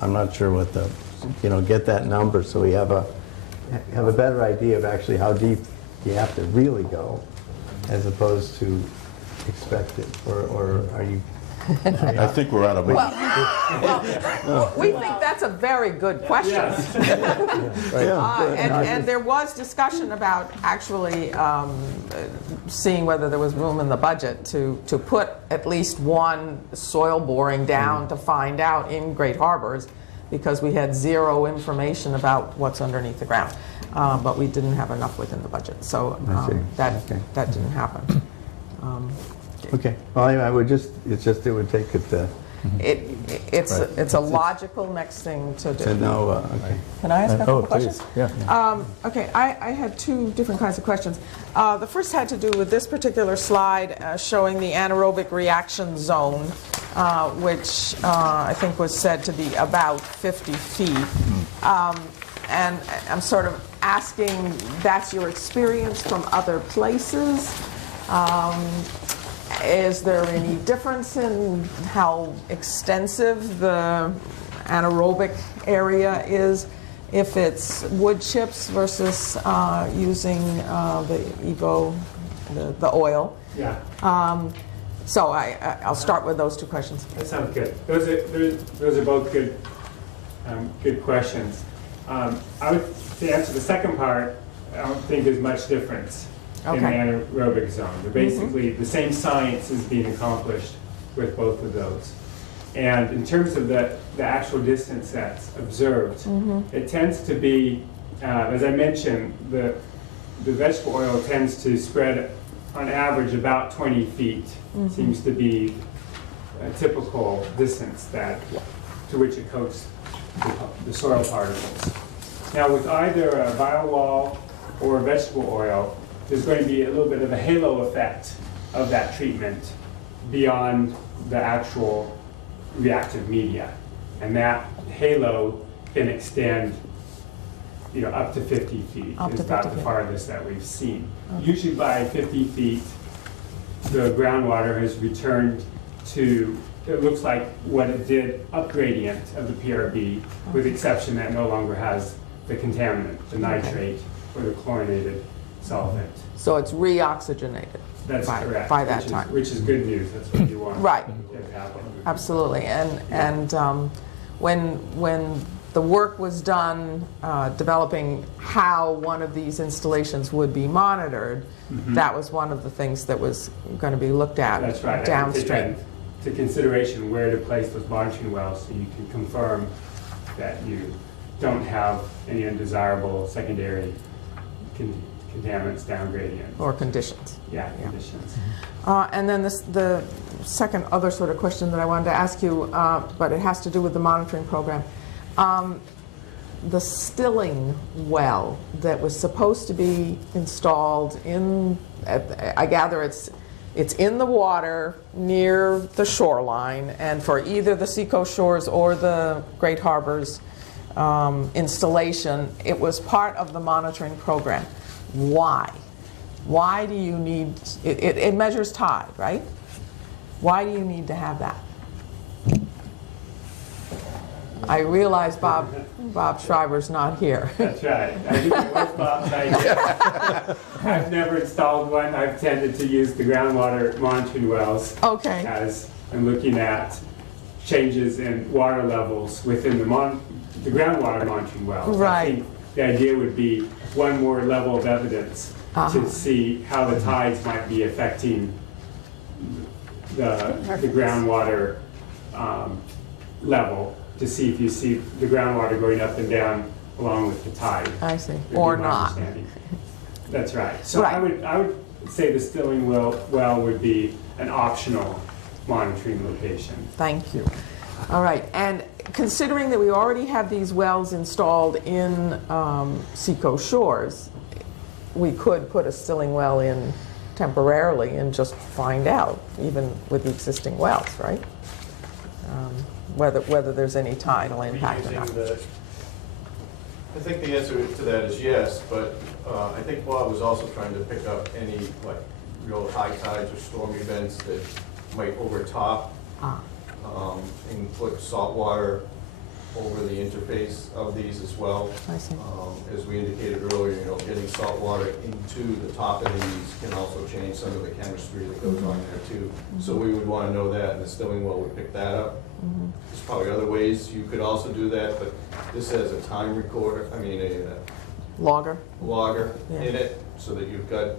I'm not sure what get that number so we have a better idea of actually how deep you have to really go, as opposed to expected, or are you? I think we're out of Well, we think that's a very good question. And there was discussion about actually seeing whether there was room in the budget to put at least one soil boring down to find out in Great Harbors, because we had zero information about what's underneath the ground. But we didn't have enough within the budget, so I see. that Okay. didn't happen. Okay, well, I would just, it would take it It's a logical next thing to do. to know, okay. Can I ask a couple Oh, questions? please, yeah. Okay, I had two different kinds of questions. The first had to do with this particular slide showing the anaerobic reaction zone, which I think was said to be about 50 feet. And I'm sort of asking, that's your experience from other places? Is there any difference in how extensive the anaerobic area is if it's wood chips versus using the EVO, the oil? Yeah, So I'll start with those two questions. that sounds good. Those are both good, good questions. I would, to answer the second part, I don't think there's much difference in the Okay. anaerobic zone. They're basically the same science is being accomplished with both of those. And in terms of the actual distance that's observed, it tends to be, as I mentioned, the vegetable oil tends to spread on average about 20 feet. Seems to be a typical distance to which it coats the soil particles. Now with either a biowall or vegetable oil, there's going to be a little bit of a halo effect of that treatment beyond the actual reactive media. And that halo can extend up to 50 feet. Up to is about 50 the feet. farthest that we've seen. Okay. Usually by 50 feet, the groundwater has returned to, it looks like what it did up gradient of the PRB, with the exception that no longer has the contaminant, the nitrate or the chlorinated solvent. So it's reoxygenated. That's by, correct. By that which time. Which is good news, that's what you want. Right. to happen. Absolutely. And when the work was done developing how one of these installations would be monitored, that was one of the things that was going to be looked at That's right. downstream. To consideration where to place those monitoring wells so you can confirm that you don't have any undesirable secondary contaminants down gradient. Or conditions. Yeah, conditions. And then the second other sort of question that I wanted to ask you, but it has to do with the monitoring program. The stilling well that was supposed to be installed I gather it's in the water near the shoreline, and for either the Seacoast Shores or the Great Harbors installation, it was part of the monitoring program. Why? Why do you need, it measures tide, right? Why do you need to have that? I realize Bob Schreiber's not here. That's right. I think it was Bob's idea. I've never installed one. I've tended to use the groundwater monitoring wells Okay. as I'm looking at changes in water levels within the groundwater monitoring wells. Right. I think the idea would be one more level of evidence to see how the tides might be affecting the groundwater level, to see if you see the groundwater going up and down along with the tide. I see. would be Or my not. understanding. That's right. So Right. I would say the stilling well would be an optional monitoring location. Thank you. All right, and considering that we already have these wells installed in Seacoast Shores, we could put a stilling well in temporarily and just find out, even with the existing wells, right? Whether there's any tidal impact or not. I think the answer to that is yes, but I think Bob was also trying to pick up any real high tides or storm events that might overtop and put salt water over the interface of these as well. I see. As we indicated earlier, getting salt water into the top of these can also change some of the chemistry that goes on there too. So we would want to know that, and the stilling well would pick that up. There's probably other ways you could also do that, but this has a time recorder, a Logger? logger Yeah. in it, so that you've got,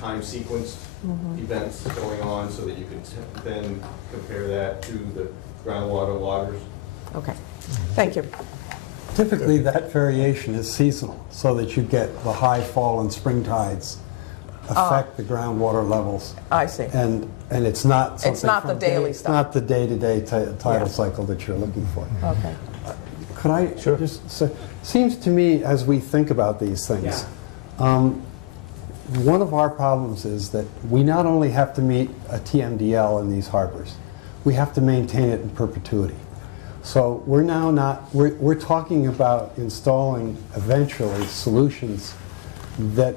time sequenced events going on, so that you could then compare that to the groundwater loggers. Okay, thank you. Typically, that variation is seasonal, so that you get the high fall and spring tides affect the groundwater levels. I see. And it's not something. It's not the from daily It's stuff. not the day-to-day tidal Yeah. cycle that you're looking for. Okay. Could I just say, seems to me as we think about these things, one of our problems is that we not only have to meet a TMDL in these harbors, we have to maintain it in perpetuity. So we're now not, we're talking about installing eventually solutions that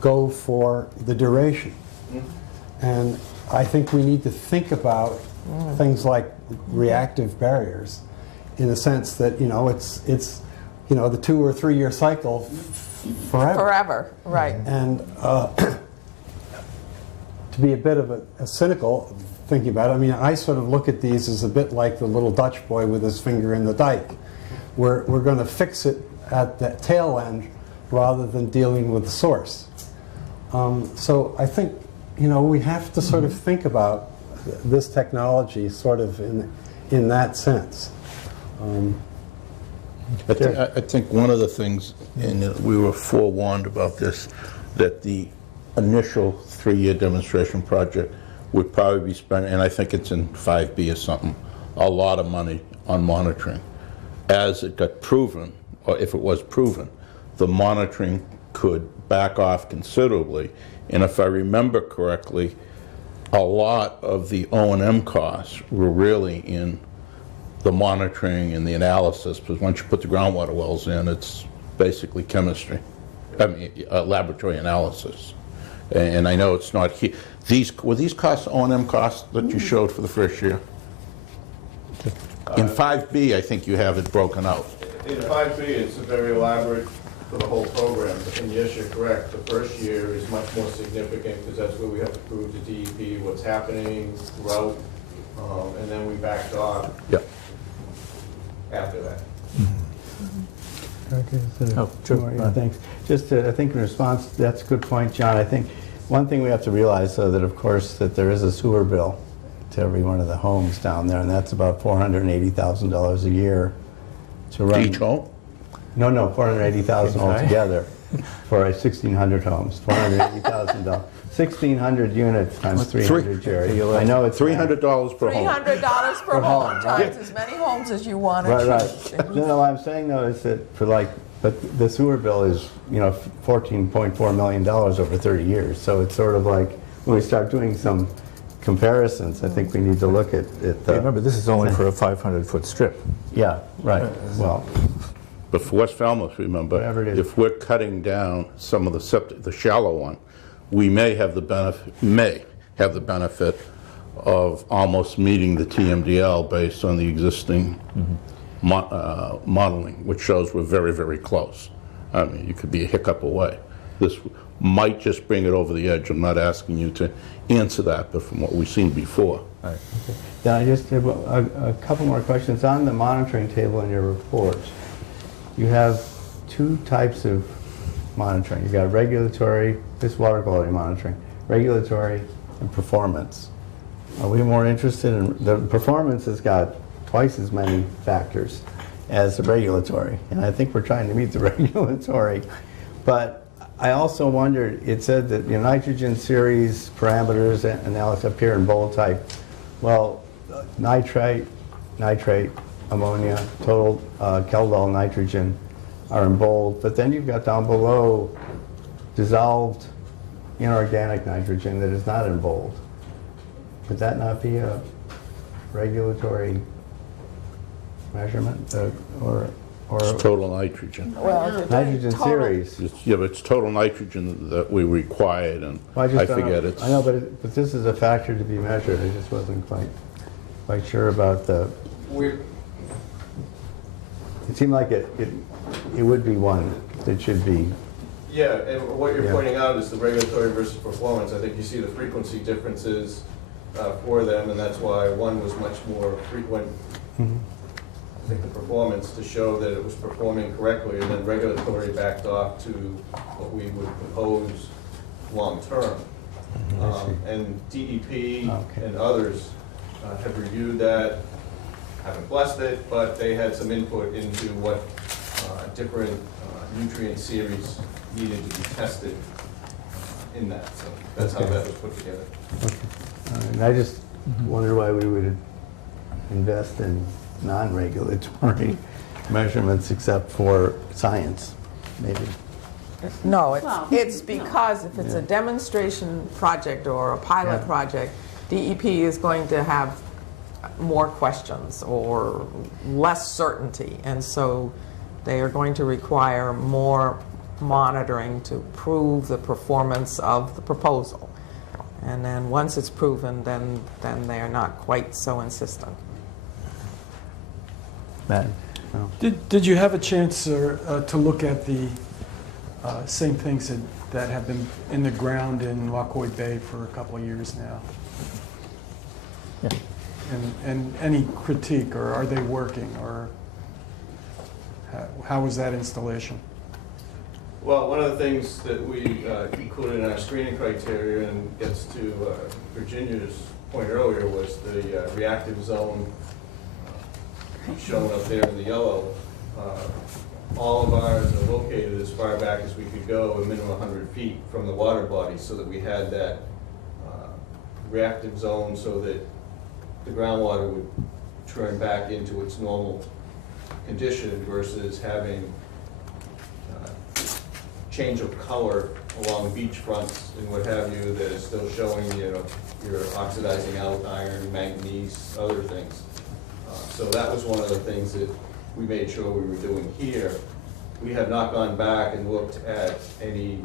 go for the duration. And I think we need to think about things like reactive barriers in the sense that, it's the 2 or 3 year cycle forever. Forever, right. And to be a bit of a cynical thinking about it, I mean, I sort of look at these as a bit like the little Dutch boy with his finger in the dike. We're going to fix it at the tail end rather than dealing with the source. So I think, we have to sort of think about this technology sort of in that sense. I think one of the things, and we were forewarned about this, that the initial 3-year demonstration project would probably be spent, and I think it's in 5B or something, a lot of money on monitoring. As it got proven, or if it was proven, the monitoring could back off considerably. And if I remember correctly, a lot of the O&M costs were really in the monitoring and the analysis, because once you put the groundwater wells in, it's basically chemistry, laboratory analysis. And I know it's not here. Were these costs O&M costs that you showed for the first year? In 5B, I think you have it broken out. In 5B, it's a very elaborate for the whole program, and yes, you're correct. The first year is much more significant because that's where we have to prove to DEP what's happening throughout, and then we backed off after that. Oh, sure. Yeah, thanks. Just, I think in response, that's a good point, John. I think one thing we have to realize, though, that of course that there is a sewer bill to every one of the homes down there, and that's about $480,000 a year to run. Each home? No, 480,000 altogether for 1,600 homes. $480,000. 1,600 units times 300, Jerry. I know it's $300 per home. $300 per home, times as many homes as you want to Right. choose. No, what I'm saying though is that but the sewer bill is, $14.4 million over 30 years. So it's sort of like, when we start doing some comparisons, I think we need to look at Remember, this is only for a 500-foot strip. Yeah, right. Well, But for West Falmouth, remember, Whatever it is. if we're cutting down some of the septic, the shallow one, we may have the benefit of almost meeting the TMDL based on the existing modeling, which shows we're very, very close. I mean, you could be a hiccup away. This might just bring it over the edge. I'm not asking you to answer that, but from what we've seen before. Right. then I just have a couple more questions. On the monitoring table in your report, you have 2 types of monitoring. You've got regulatory, this water quality monitoring, regulatory and performance. Are we more interested in, the performance has got twice as many factors as the regulatory, and I think we're trying to meet the regulatory. But I also wondered, it said that nitrogen series parameters analysis up here in bold type. Well, nitrate, ammonia, total Keldol nitrogen are in bold, but then you've got down below dissolved inorganic nitrogen that is not in bold. Would that not be a regulatory measurement or It's total nitrogen. Well, is it nitrogen total? series? Yeah, but it's total nitrogen that we required, and Well, I just don't forget know. it's... I know, but this is a factor to be measured. I just wasn't quite sure about the. It seemed like it would be one that should be. Yeah, and what you're Yeah. pointing out is the regulatory versus performance. I think you see the frequency differences for them, and that's why one was much more frequent. I think the performance to show that it was performing correctly, and then regulatory backed off to what we would propose long-term. And DEP Okay. and others have reviewed that, haven't blessed it, but they had some input into what different nutrient series needed to be tested in that, so that's how that was put together. And I just wonder why we would invest in non-regulatory measurements except for science, maybe. No, Well, it's because if it's a demonstration project or a pilot Yeah. project, DEP is going to have more questions or less certainty, and so they are going to require more monitoring to prove the performance of the proposal. And then once it's proven, then they are not quite so insistent. Matt? Did you have a chance to look at the same things that have been in the ground in Lockwood Bay for a couple of years now? Yeah. And any critique, or are they working, or how was that installation? Well, one of the things that we included in our screening criteria and gets to Virginia's point earlier was the reactive zone shown up there in the yellow. All of ours are located as far back as we could go, a minimum 100 feet from the water body, so that we had that reactive zone so that the groundwater would turn back into its normal condition versus having change of color along beach fronts and what have you that is still showing, you know, you're oxidizing out iron, manganese, other things. So that was one of the things that we made sure we were doing here. We have not gone back and looked at any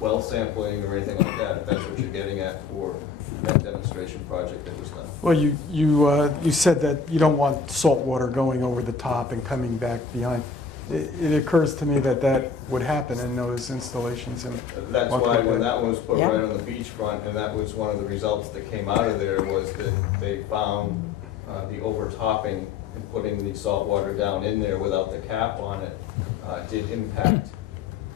well sampling or anything like that, if that's what you're getting at for that demonstration project that was done. Well, you said that you don't want salt water going over the top and coming back behind. It occurs to me that that would happen in those installations. That's why when that one was put Yeah. right on the beachfront, and that was one of the results that came out of there, was that they found the overtopping and putting the salt water down in there without the cap on it did impact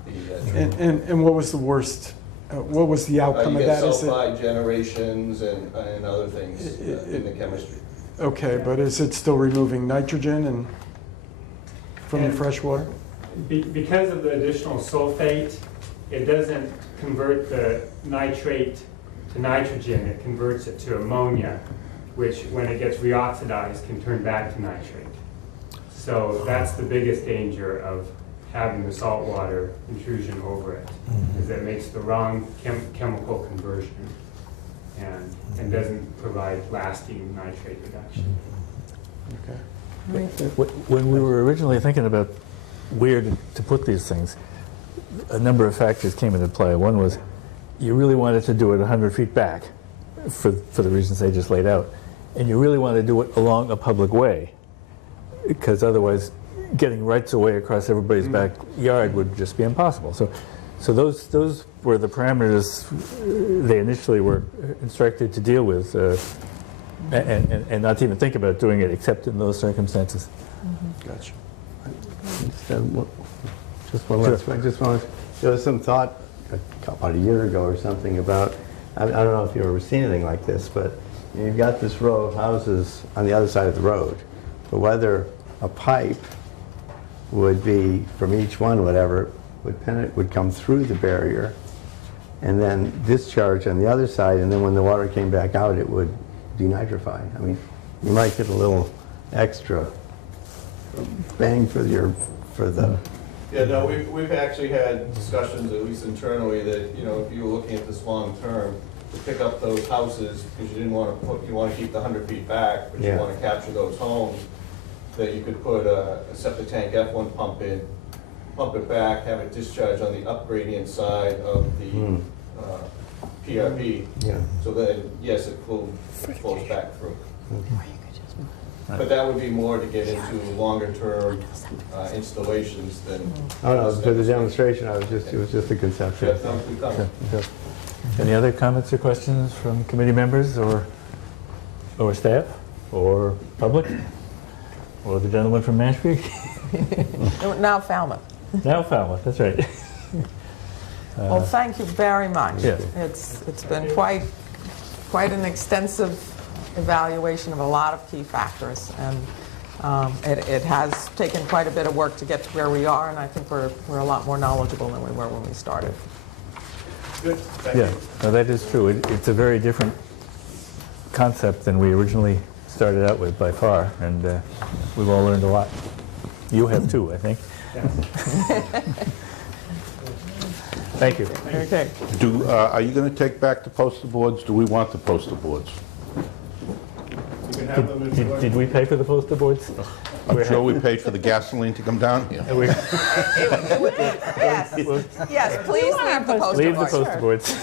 the treatment. And what was the worst? What was the outcome You of get that? Is it, sulfide generations and other things in the chemistry. okay, but is it still removing nitrogen and from the And- fresh water? Because of the additional sulfate, it doesn't convert the nitrate to nitrogen, it converts it to ammonia, which when it gets reoxidized can turn back to nitrate. So that's the biggest danger of having the saltwater intrusion over it, is that it makes the wrong chemical conversion and doesn't provide lasting nitrate reduction. Okay. When we were originally thinking about where to put these things, a number of factors came into play. One was you really wanted to do it 100 feet back for the reasons they just laid out. And you really wanted to do it along a public way, because otherwise getting rights away across everybody's backyard would just be impossible. So those were the parameters they initially were instructed to deal with, and not to even think about doing it except in those circumstances. Gotcha. Just one last one. There was some thought about a year ago or something about, I don't know if you've ever seen anything like this, but you've got this row of houses on the other side of the road, but whether a pipe would be from each one, whatever, would come through the barrier and then discharge on the other side, and then when the water came back out, it would denitrify. I mean, you might get a little extra bang for the. Yeah, no, we've actually had discussions, at least internally, that, you know, if you were looking at this long term, to pick up those houses, because you didn't want to put, you want to keep the 100 feet back, but you Yeah. want to capture those homes, that you could put a septic tank F1 pump in, pump it back, have it discharge on the up gradient side of the PRB. Yeah. So then, yes, it flows back through. But that would be more to get into longer-term installations than. Oh, no, for the demonstration, it was just a conception. Yeah, no, we come. Any other comments or questions from committee members or staff or public? Or the gentleman from Mashpee? Now Falmouth. Now Falmouth, that's right. Well, thank you very much. Yes. It's been quite an extensive evaluation of a lot of key factors, and it has taken quite a bit of work to get to where we are, and I think we're a lot more knowledgeable than we were when we started. Good, thank Yeah, you. no, that is true. It's a very different concept than we originally started out with by far, and we've all learned a lot. You have too, I think. Yes. Thank you. Okay. Are you going to take back the poster boards? Do we want the poster boards? You can have them if you like. Did we pay for the poster boards? I'm sure we paid for the gasoline to come down here. Yes, yes, please leave the poster Leave the board. poster boards.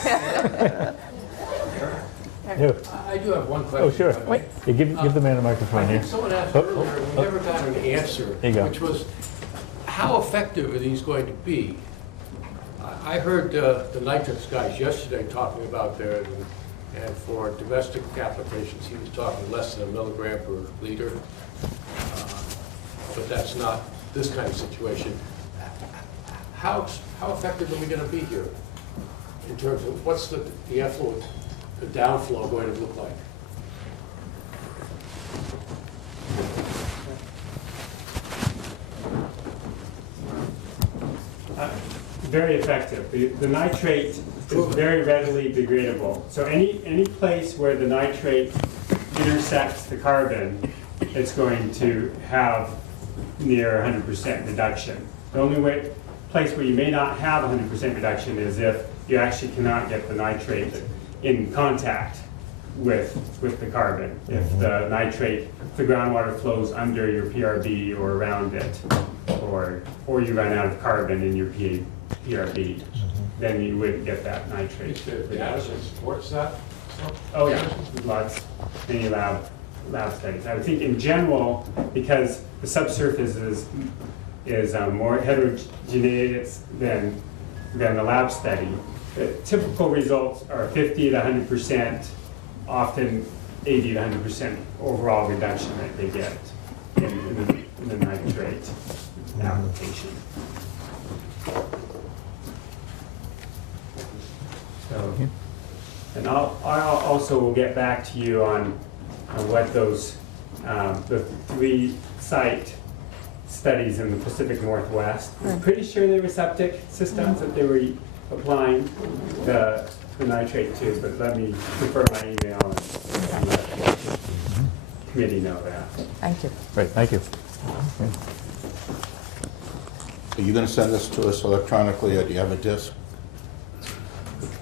Yeah. I do have one question. Oh, sure. if I may. Yeah, give the man a microphone I here. think someone asked Oh, earlier, we never got an answer, There you go. which was, how effective are these going to be? I heard the nitrous guys yesterday talking about their, and for domestic applications, he was talking less than 1 milligram per liter. But that's not this kind of situation. How effective are we going to be here in terms of what's the effluent, the downflow going to look like? Very effective. The nitrate is very readily degradable. So any place where the nitrate intersects the carbon, it's going to have near 100% reduction. The only place where you may not have 100% reduction is if you actually cannot get the nitrate in contact with the carbon. If the nitrate, the groundwater flows under your PRB or around it, or you run out of carbon in your PRB, then you would get that nitrate. The data supports that? Oh yeah, lots, many lab studies. I would think in general, because the subsurface is more heterogeneous than the lab study, the typical results are 50 to 100%, often 80 to 100% overall reduction that they get in the nitrate application. So, and I'll also will get back to you on what those, the 3 site studies in the Pacific Northwest. I'm pretty sure they were septic systems that they were applying the nitrate to, but let me refer my email and let the committee know that. Thank you. Great, thank you. Are you going to send this to us electronically, or do you have a disk?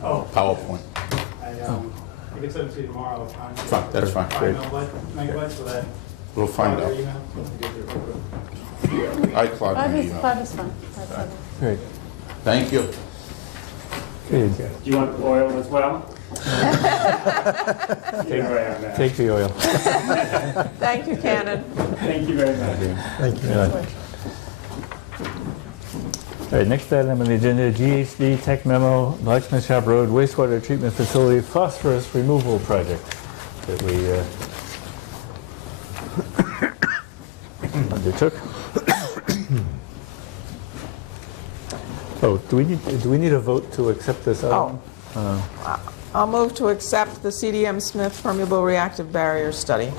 Oh, PowerPoint? I can send it to you tomorrow. Fine, that's fine. Great. Megabytes for that. We'll find out. iCloud my email. That is fine. That's fine. Great. Thank you. Good. Do you want oil as well? Take away on that. Take the oil. Thank you, Cannon. Thank you very much. Thank you. All right, next item on the agenda, GHD Tech Memo, Blacksmith Shop Road Wastewater Treatment Facility Phosphorus Removal Project that we undertook. Oh, do we need a vote to accept this item? I'll move to accept the CDM Smith Permeable Reactive Barrier Study.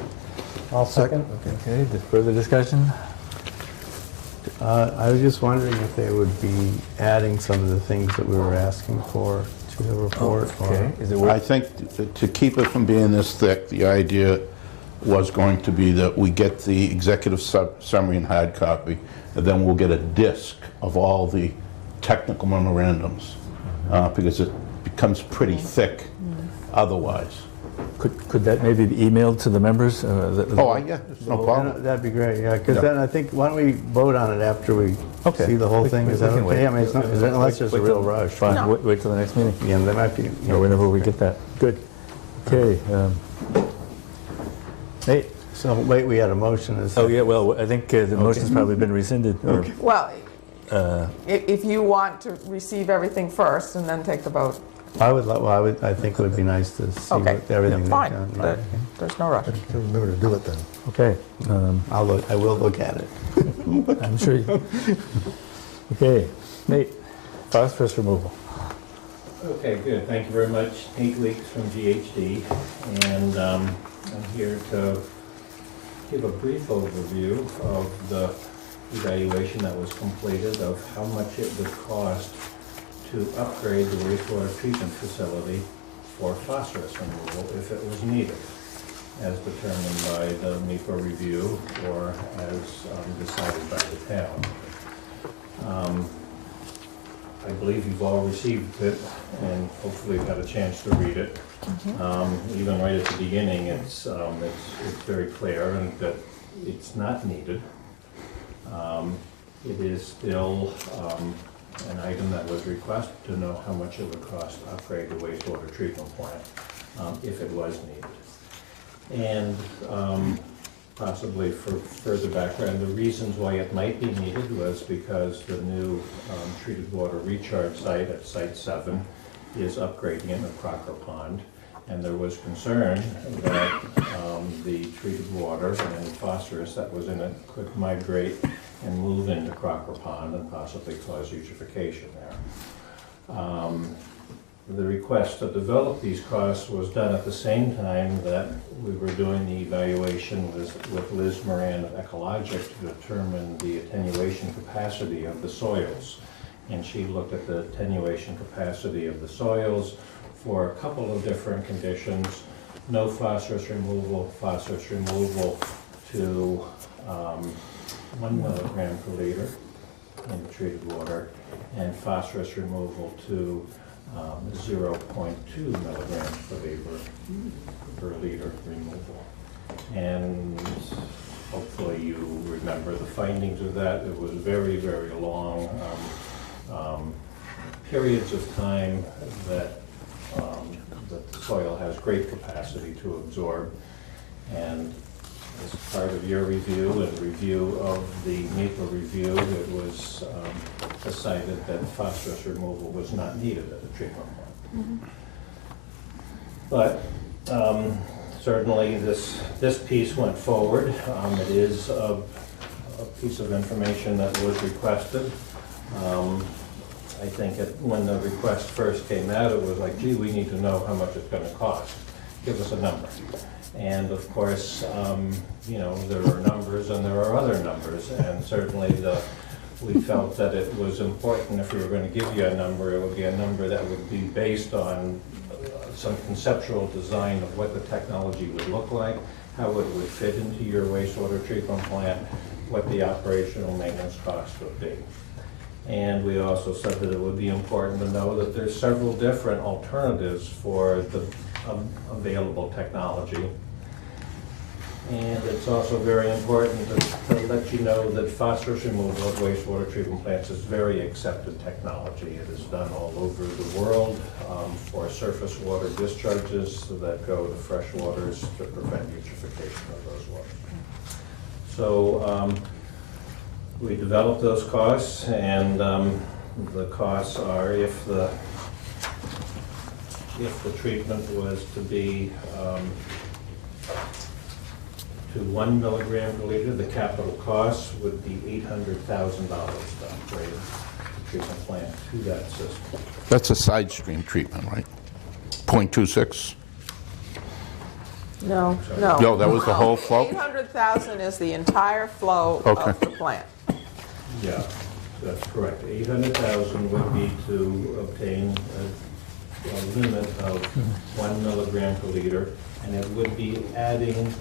I'll second. Okay, further discussion? I was just wondering if they would be adding some of the things that we were asking for to the report. Okay, is it I worth? think to keep it from being this thick, the idea was going to be that we get the executive summary and hard copy, and then we'll get a disc of all the technical memorandums, because it becomes pretty thick otherwise. Could that maybe be emailed to the members? Yeah, no problem. That'd be great, yeah, because Yeah. then I think, why don't we vote on it after we Okay. see the whole thing? We Is that can wait. okay? I mean, it's not, unless there's a real rush. Fine, No. wait till the next meeting, Yeah, there might be. or whenever we get that. Good. Okay. Nate? So, wait, we had a motion. Is Oh, yeah, well, I think the motion's probably been rescinded. or, Well, uh, if you want to receive everything first and then take the vote, I think it would be nice to see okay. what everything they've Fine, done. there's no rush. Remember to do it then. Okay. I will look at it. I'm sure you... Okay. Nate, phosphorus removal. Okay, good. Thank you very much. Nate Leaks from GHD, and I'm here to give a brief overview of the evaluation that was completed of how much it would cost to upgrade the wastewater treatment facility for phosphorus removal if it was needed, as determined by the MEPA review or as decided by the town. I believe you've all received it and hopefully got a chance to read it. Even right at the beginning, it's very clear and that it's not needed. It is still an item that was requested to know how much it would cost to upgrade the wastewater treatment plant if it was needed. And possibly for further background, the reasons why it might be needed was because the new treated water recharge site at Site 7 is upgrading in the Crocker Pond. And there was concern that the treated water and phosphorus that was in it could migrate and move into Crocker Pond and possibly cause eutrophication there. The request to develop these costs was done at the same time that we were doing the evaluation with Liz Moran of Ecologic to determine the attenuation capacity of the soils. And she looked at the attenuation capacity of the soils for a couple of different conditions: no phosphorus removal to 1 milligram per liter in the treated water, and phosphorus removal to 0.2 milligrams per liter removal. And hopefully you remember the findings of that. It was very, very long periods of time that the soil has great capacity to absorb. And as part of your review and review of the MEPA review, it was decided that phosphorus removal was not needed at the treatment plant. But certainly this piece went forward. It is a piece of information that was requested. I think when the request first came out, it was like, gee, we need to know how much it's going to cost. Give us a number. And of course, you know, there are numbers and there are other numbers, and certainly we felt that it was important, if we were going to give you a number, it would be a number that would be based on some conceptual design of what the technology would look like, how it would fit into your wastewater treatment plant, what the operational maintenance costs would be. And we also said that it would be important to know that there's several different alternatives for the available technology. And it's also very important to let you know that phosphorus removal at wastewater treatment plants is very accepted technology. It is done all over the world for surface water discharges that go to fresh waters to prevent eutrophication of those waters. So we developed those costs, and the costs are, if the treatment was to be to 1 milligram per liter, the capital cost would be $800,000 to upgrade the treatment plant to that system. That's a side stream treatment, right? 0.26? No. No, that was the whole flow? 800,000 is the entire flow Okay. of the plant. Yeah, that's correct. 800,000 would be to obtain a limit of 1 milligram per liter, and it would be adding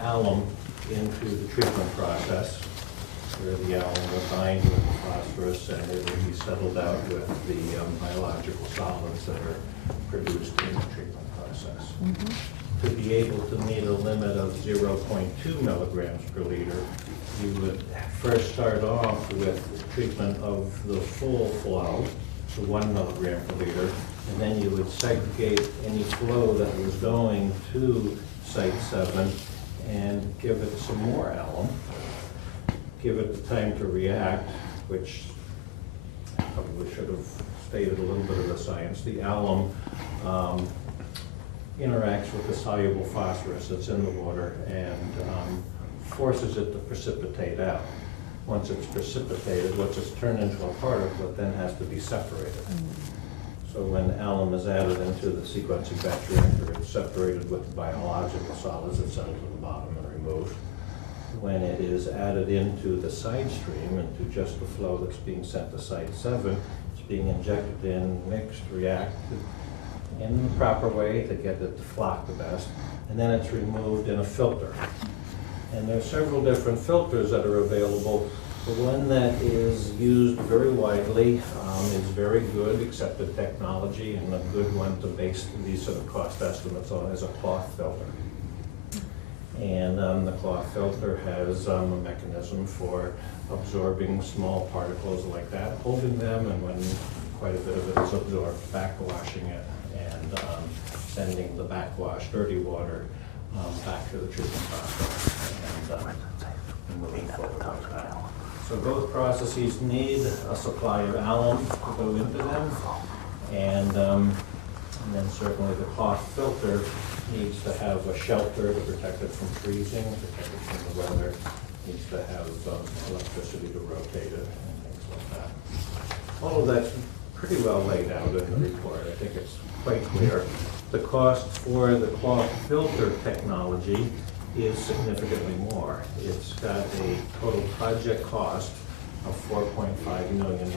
alum into the treatment process, where the alum would bind with the phosphorus and it would be settled out with the biological solids that are produced in the treatment process. To be able to meet a limit of 0.2 milligrams per liter, you would first start off with treatment of the full flow to 1 milligram per liter, and then you would segregate any flow that was going to Site 7 and give it some more alum, give it the time to react, which I probably should have stated a little bit of the science. The alum interacts with the soluble phosphorus that's in the water and forces it to precipitate out. Once it's precipitated, once it's turned into a particle, it then has to be separated. So when alum is added into the sequencing batch reactor, it's separated with the biological solids that settle to the bottom and removed. When it is added into the side stream, into just the flow that's being sent to Site 7, it's being injected in, mixed, reacted in the proper way to get it to flock the best, and then it's removed in a filter. And there are several different filters that are available. The one that is used very widely is very good, accepted technology, and a good one to base these sort of cost estimates on is a cloth filter. And the cloth filter has a mechanism for absorbing small particles like that, holding them, and when quite a bit of it is absorbed, backwashing it, and sending the backwash dirty water back to the treatment process, and moving forward with that. So both processes need a supply of alum to go into them, and then certainly the cloth filter needs to have a shelter to protect it from freezing, protect it from the weather, needs to have electricity to rotate it, and things like that. All of that's pretty well laid out in the report. I think it's quite clear. The cost for the cloth filter technology is significantly more. It's got a total project cost of $4.5 million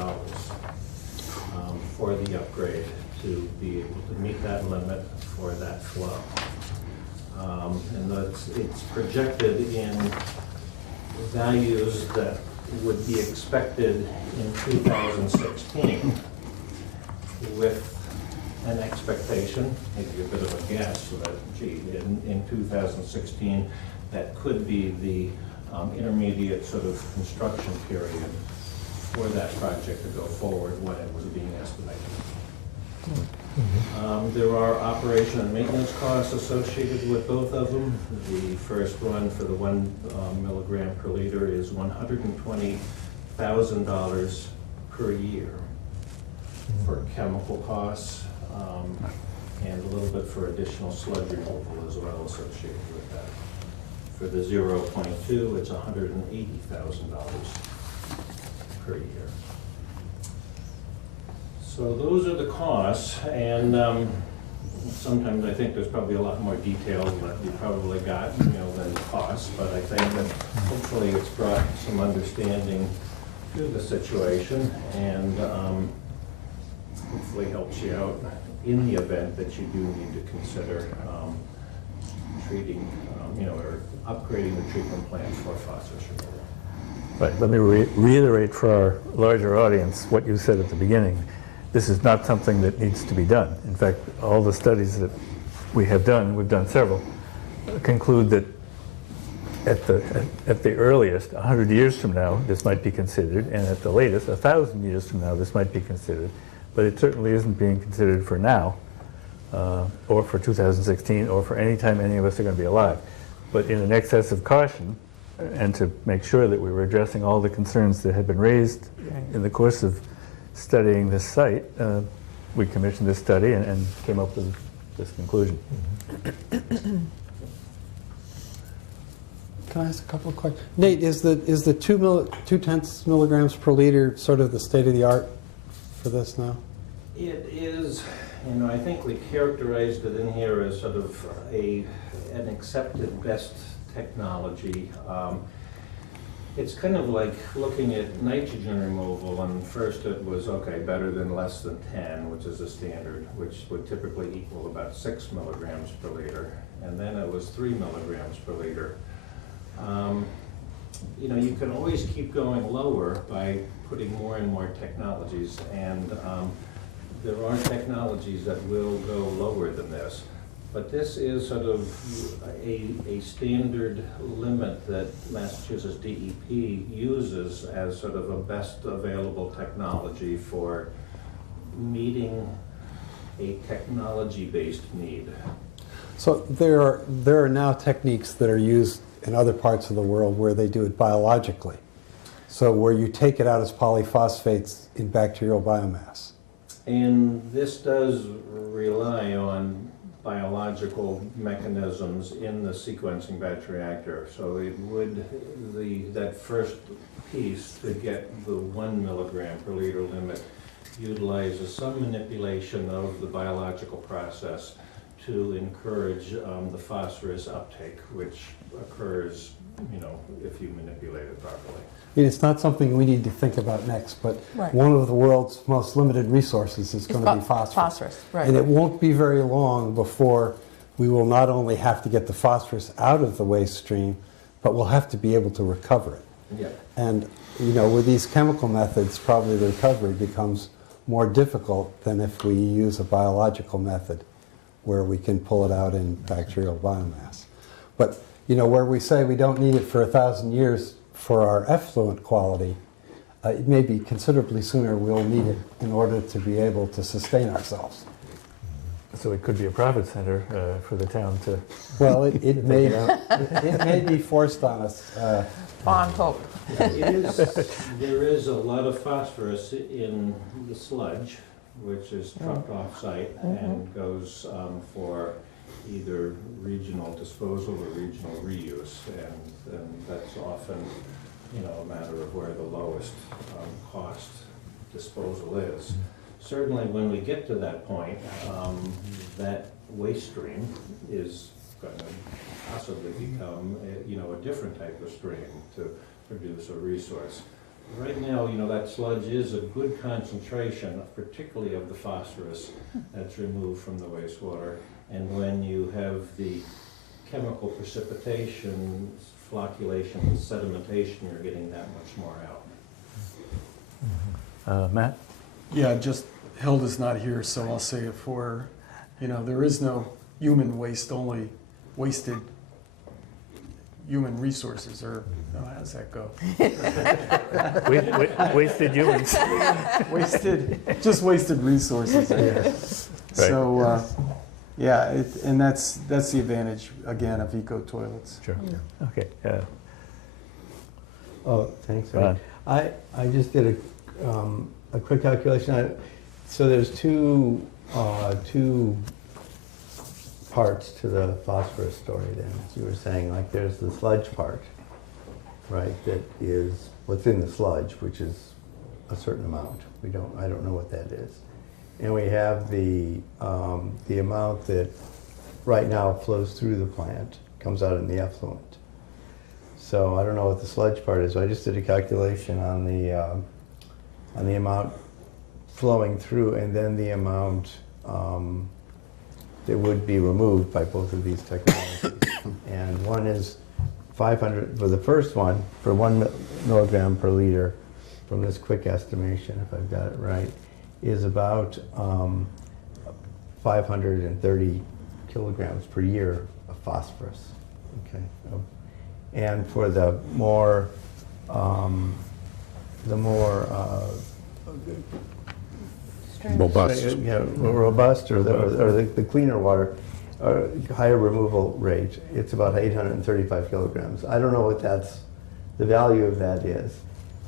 for the upgrade to be able to meet that limit for that flow. And it's projected in values that would be expected in 2016 with an expectation, maybe a bit of a guess, that gee, in 2016, that could be the intermediate sort of construction period for that project to go forward when it was being estimated. There are operation and maintenance costs associated with both of them. The first one for the 1 milligram per liter is $120,000 per year for chemical costs, and a little bit for additional sludge removal as well associated with that. For the 0.2, it's $180,000 per year. So those are the costs, and sometimes I think there's probably a lot more detail that you probably got, than costs, but I think that hopefully it's brought some understanding to the situation, and hopefully helps you out in the event that you do need to consider treating, or upgrading the treatment plant for phosphorus removal. Right, let me reiterate for our larger audience what you said at the beginning. This is not something that needs to be done. In fact, all the studies that we have done, we've done several, conclude that at the earliest, 100 years from now, this might be considered, and at the latest, 1,000 years from now, this might be considered. But it certainly isn't being considered for now, or for 2016, or for any time any of us are going to be alive. But in an excess of caution, and to make sure that we were addressing all the concerns that had been raised in the course of studying this site, we commissioned this study and came up with this conclusion. Can I ask a couple of questions? Nate, is the 2/10 milligrams per liter sort of the state of the art for this now? It is, I think we characterized it in here as sort of an accepted best technology. It's kind of like looking at nitrogen removal, and first it was, okay, better than less than 10, which is a standard, which would typically equal about 6 milligrams per liter, and then it was 3 milligrams per liter. You can always keep going lower by putting more and more technologies, and there are technologies that will go lower than this. But this is sort of a standard limit that Massachusetts DEP uses as sort of a best available technology for meeting a technology-based need. So there are now techniques that are used in other parts of the world where they do it biologically. So where you take it out as polyphosphates in bacterial biomass. And this does rely on biological mechanisms in the sequencing batch reactor. So it would, that first piece to get the 1 milligram per liter limit utilizes some manipulation of the biological process to encourage the phosphorus uptake, which occurs, if you manipulate it properly. It's not something we need to think about next, but Right. one of the world's most limited resources is going to be phosphorus. Phosphorus, right. And it won't be very long before we will not only have to get the phosphorus out of the waste stream, but we'll have to be able to recover it. Yeah. And, with these chemical methods, probably the recovery becomes more difficult than if we use a biological method where we can pull it out in bacterial biomass. But, where we say we don't need it for 1,000 years for our effluent quality, it may be considerably sooner we'll need it in order to be able to sustain ourselves. So it could be a profit center for the town to... Well, it may be forced on us. Fond hope. There is a lot of phosphorus in the sludge, which is trucked off-site and goes for either regional disposal or regional reuse, and that's often, a matter of where the lowest cost disposal is. Certainly, when we get to that point, that waste stream is going to possibly become, a different type of stream to produce a resource. Right now, that sludge is a good concentration, particularly of the phosphorus that's removed from the wastewater. And when you have the chemical precipitation, flocculation, sedimentation, you're getting that much more out. Matt? Yeah, just Hilda's not here, so I'll say it for, there is no human waste, only wasted human resources, or how does that go? Wasted humans. Just wasted resources, I guess. Right. So, and that's the advantage, again, of eco toilets. Sure. Okay. Oh, thanks. Ron. I just did a quick calculation. So there's two parts to the phosphorus story then, as you were saying. Like there's the sludge part, right, that is what's in the sludge, which is a certain amount. I don't know what that is. And we have the amount that right now flows through the plant, comes out in the effluent. So I don't know what the sludge part is. So I just did a calculation on the amount flowing through, and then the amount that would be removed by both of these technologies. And one is 500, for the first one, for 1 milligram per liter, from this quick estimation, if I've got it right, is about 530 kilograms per year of phosphorus. Okay. And for the more Robust. robust or the cleaner water, higher removal rate, it's about 835 kilograms. I don't know what the value of that is.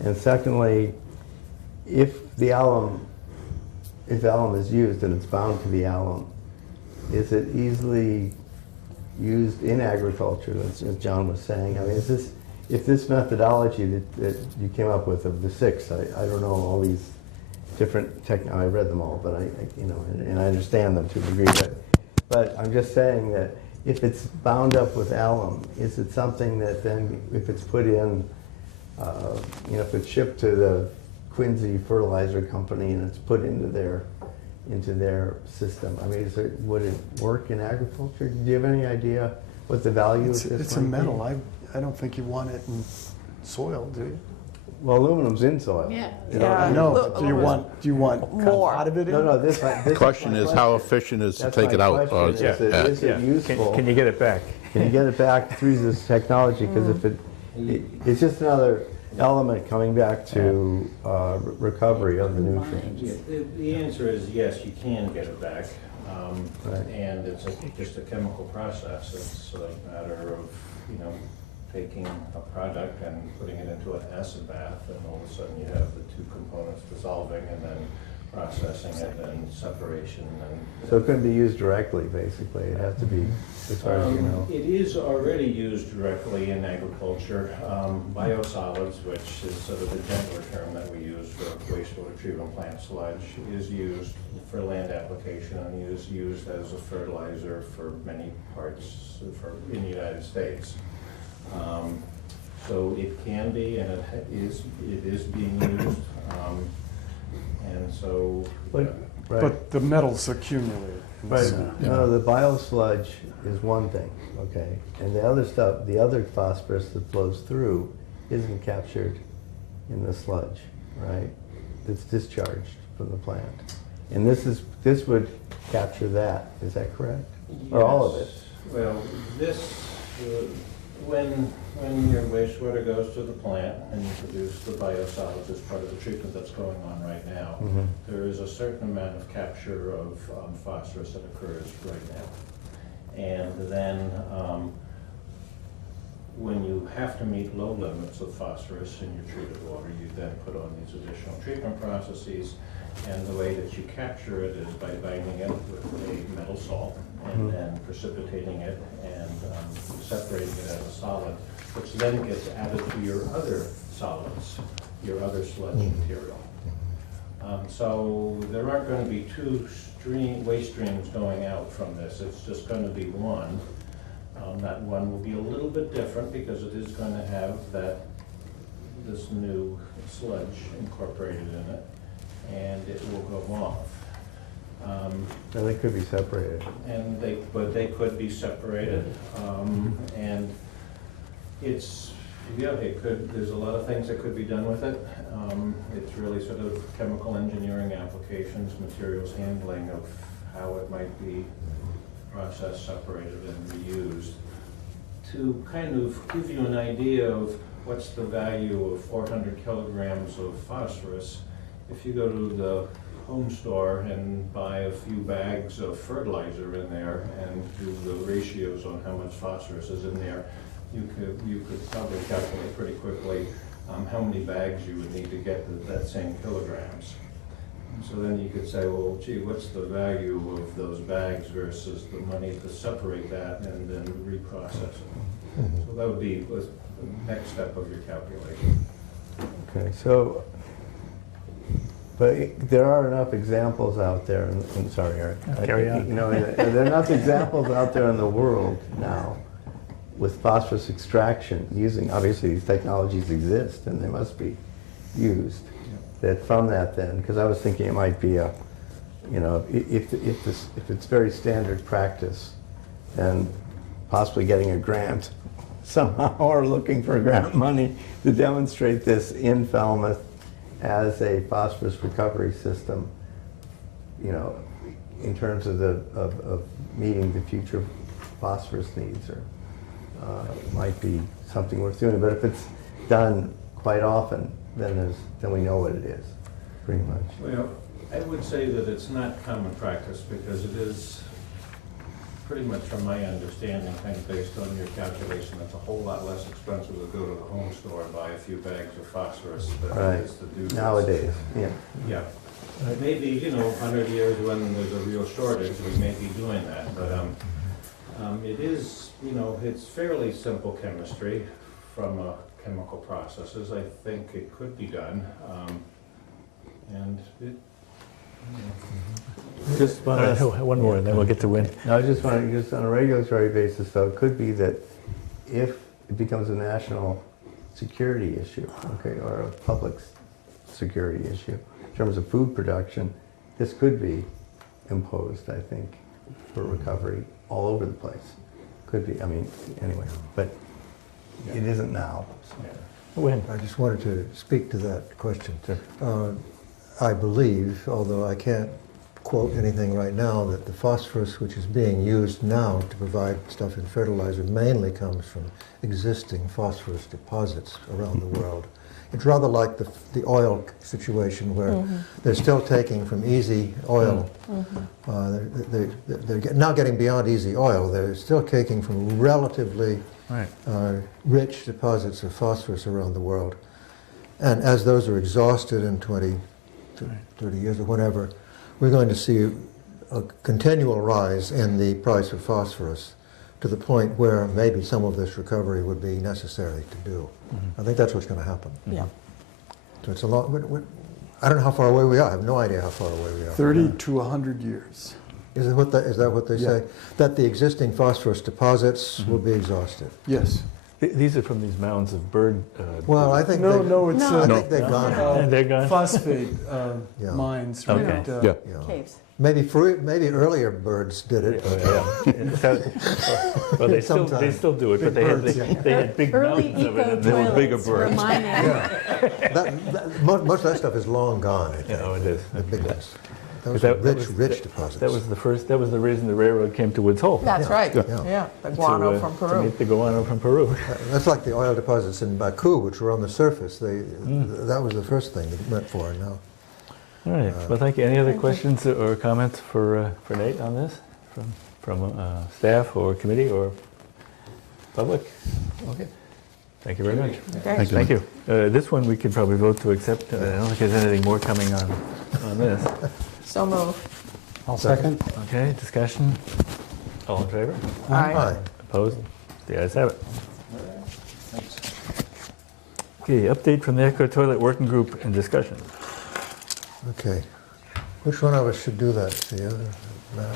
And secondly, if alum is used and it's bound to the alum, is it easily used in agriculture, as John was saying? I mean, if this methodology that you came up with of the 6, I don't know all these different I read them all, but and I understand them to a degree. But I'm just saying that if it's bound up with alum, is it something that then, if it's put in, if it's shipped to the Quincy Fertilizer Company and it's put into their system, I mean, would it work in agriculture? Do you have any idea what the value of this? It's a metal. I don't think you want it in soil, do you? Well, aluminum's in soil. Yeah. I know, but do you want More. out of it in? No, this The question is, how efficient is to That's take my it out? Or question, is it useful? Can you get it back? Can you get it back through this technology? Because if it's just another element coming back to recovery of the nutrients. Yeah, the answer is yes, you can get it back. Right. And it's just a chemical process. It's a matter of, taking a product and putting it into an acid bath, and all of a sudden you have the two components dissolving and then processing it and separation. So it couldn't be used directly, basically. It has to be, as far as you know. It is already used directly in agriculture. Biosolids, which is sort of the gentler term that we use for wastewater treatment plant sludge, is used for land application and is used as a fertilizer for many parts in the United States. So it can be, and it is being used. And so, But, right, But the metals accumulate. but, So, no, the biosludge is one thing, okay? And the other stuff, the other phosphorus that flows through isn't captured in the sludge, right? It's discharged from the plant. And this would capture that, is that correct? Or all of it? yes. Well, this, when your wastewater goes to the plant and you produce the biosolids as part of the treatment that's going on right now, Mhm. there is a certain amount of capture of phosphorus that occurs right now. And then when you have to meet low limits of phosphorus in your treated water, you then put on these additional treatment processes. And the way that you capture it is by binding it with a metal salt and then precipitating it and separating it as a solid, which then gets added to your other solids, your other sludge material. So there aren't going to be two waste streams going out from this. It's just going to be one. That one will be a little bit different because it is going to have this new sludge incorporated in it, and it will go off. No, they could be separated. But they could be separated, and there's a lot of things that could be done with it. It's really sort of chemical engineering applications, materials handling of how it might be processed, separated, and reused. To kind of give you an idea of what's the value of 400 kilograms of phosphorus, if you go to the home store and buy a few bags of fertilizer in there and do the ratios on how much phosphorus is in there, you could probably calculate pretty quickly how many bags you would need to get that same kilograms. So then you could say, well, gee, what's the value of those bags versus the money to separate that and then reprocess it? So that would be the next step of your calculation. Okay, so, but there are enough examples out there, and sorry, Eric. Carry on. You know, there are enough examples out there in the world now with phosphorus extraction using, obviously these technologies exist and they must be used. That from that then, because I was thinking it might be if it's very standard practice, then possibly getting a grant somehow or looking for grant money to demonstrate this in Falmouth as a phosphorus recovery system, in terms of of meeting the future phosphorus needs, or might be something worth doing. But if it's done quite often, then we know what it is, pretty much. Well, I would say that it's not common practice because it is pretty much, from my understanding, kind of based on your calculation, it's a whole lot less expensive to go to the home store and buy a few bags of phosphorus than it is to do this. Nowadays, yeah. Yeah. Maybe, 100 years when there's a real shortage, we may be doing that, but it is, it's fairly simple chemistry from chemical processes. I think it could be done, and it. Just All right, one more, and then we'll get to wind. No, I just want to, just on a regulatory basis, though, it could be that if it becomes a national security issue, okay, or a public security issue, in terms of food production, this could be imposed, I think, for recovery all over the place. Could be, anyway, but it isn't now. So. Wind. I just wanted to speak to that question. I believe, although I can't quote anything right now, that the phosphorus which is being used now to provide stuff in fertilizer mainly comes from existing phosphorus deposits around the world. It's rather like the oil situation where they're still taking from easy oil. They're now getting beyond easy oil. They're still taking from relatively rich deposits of phosphorus around the world. And as those are exhausted in 20, 30 years or whatever, we're going to see a continual rise in the price of phosphorus to the point where maybe some of this recovery would be necessary to do. I think that's what's going to happen. Yeah. So it's a lot. I don't know how far away we are. I have no idea how far away we are. 30 to 100 years. Is that what they say? That the existing phosphorus deposits will be exhausted? Yes. These are from these mounds of bird. Well, I think No, they- no, it's I No. think they've gone. And they're gone? phosphate Yeah. mines. Okay. right, Yeah. You know, Caves. maybe earlier birds did it. but, Yeah. So- Well, they Sometimes. still do it, but Big they had, birds, they had big Early mountains of it. eco and they were bigger toilets were birds. my name. Most of that stuff is long gone, I think. Yeah, oh, it is. The big ones. Those That- are that rich, was- rich deposits. That was the reason the railroad came to Woods Hole. That's right, Yeah. yeah, the guano from To Peru. meet the guano from Peru. That's like the oil deposits in Baku, which were on the surface. That was the first thing they went for. Now, All right, well, thank you. Any other questions or comments for Nate on this from staff or committee or public? Okay, thank you very much. Okay. Thank you. This one we could probably vote to accept. I don't think there's anything more coming on this. So move. I'll second. Okay, discussion? All in favor? Aye. Aye. Opposed? The ayes have it. Okay, update from the Eco Toilet Working Group and discussion. Okay. Which one of us should do that? The other? Matt?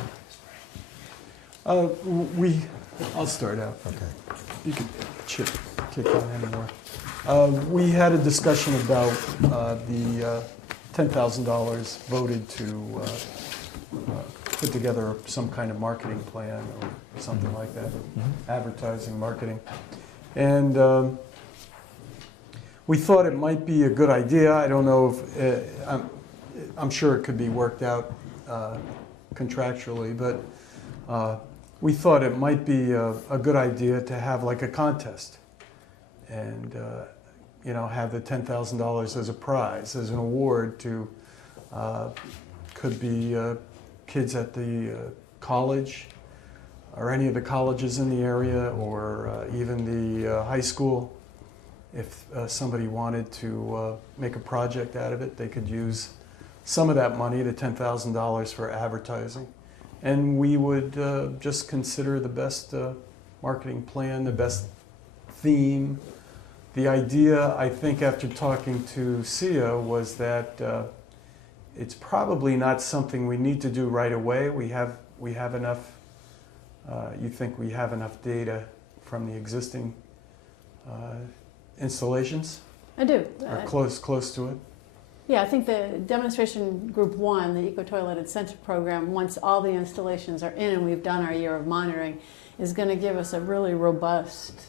I'll start out. Okay. You can kick on anymore. We had a discussion about the $10,000 voted to put together some kind of marketing plan or something like that, advertising, marketing. And we thought it might be a good idea. I don't know if, I'm sure it could be worked out contractually, but we thought it might be a good idea to have like a contest and have the $10,000 as a prize, as an award to, could be kids at the college or any of the colleges in the area or even the high school. If somebody wanted to make a project out of it, they could use some of that money, the $10,000, for advertising. And we would just consider the best marketing plan, the best theme. The idea, I think, after talking to Sia, was that it's probably not something we need to do right away. We have enough. You think we have enough data from the existing installations? I do. Or close to it? Yeah, I think the demonstration group 1, the Eco Toilet Incentive Program, once all the installations are in and we've done our year of monitoring, is going to give us a really robust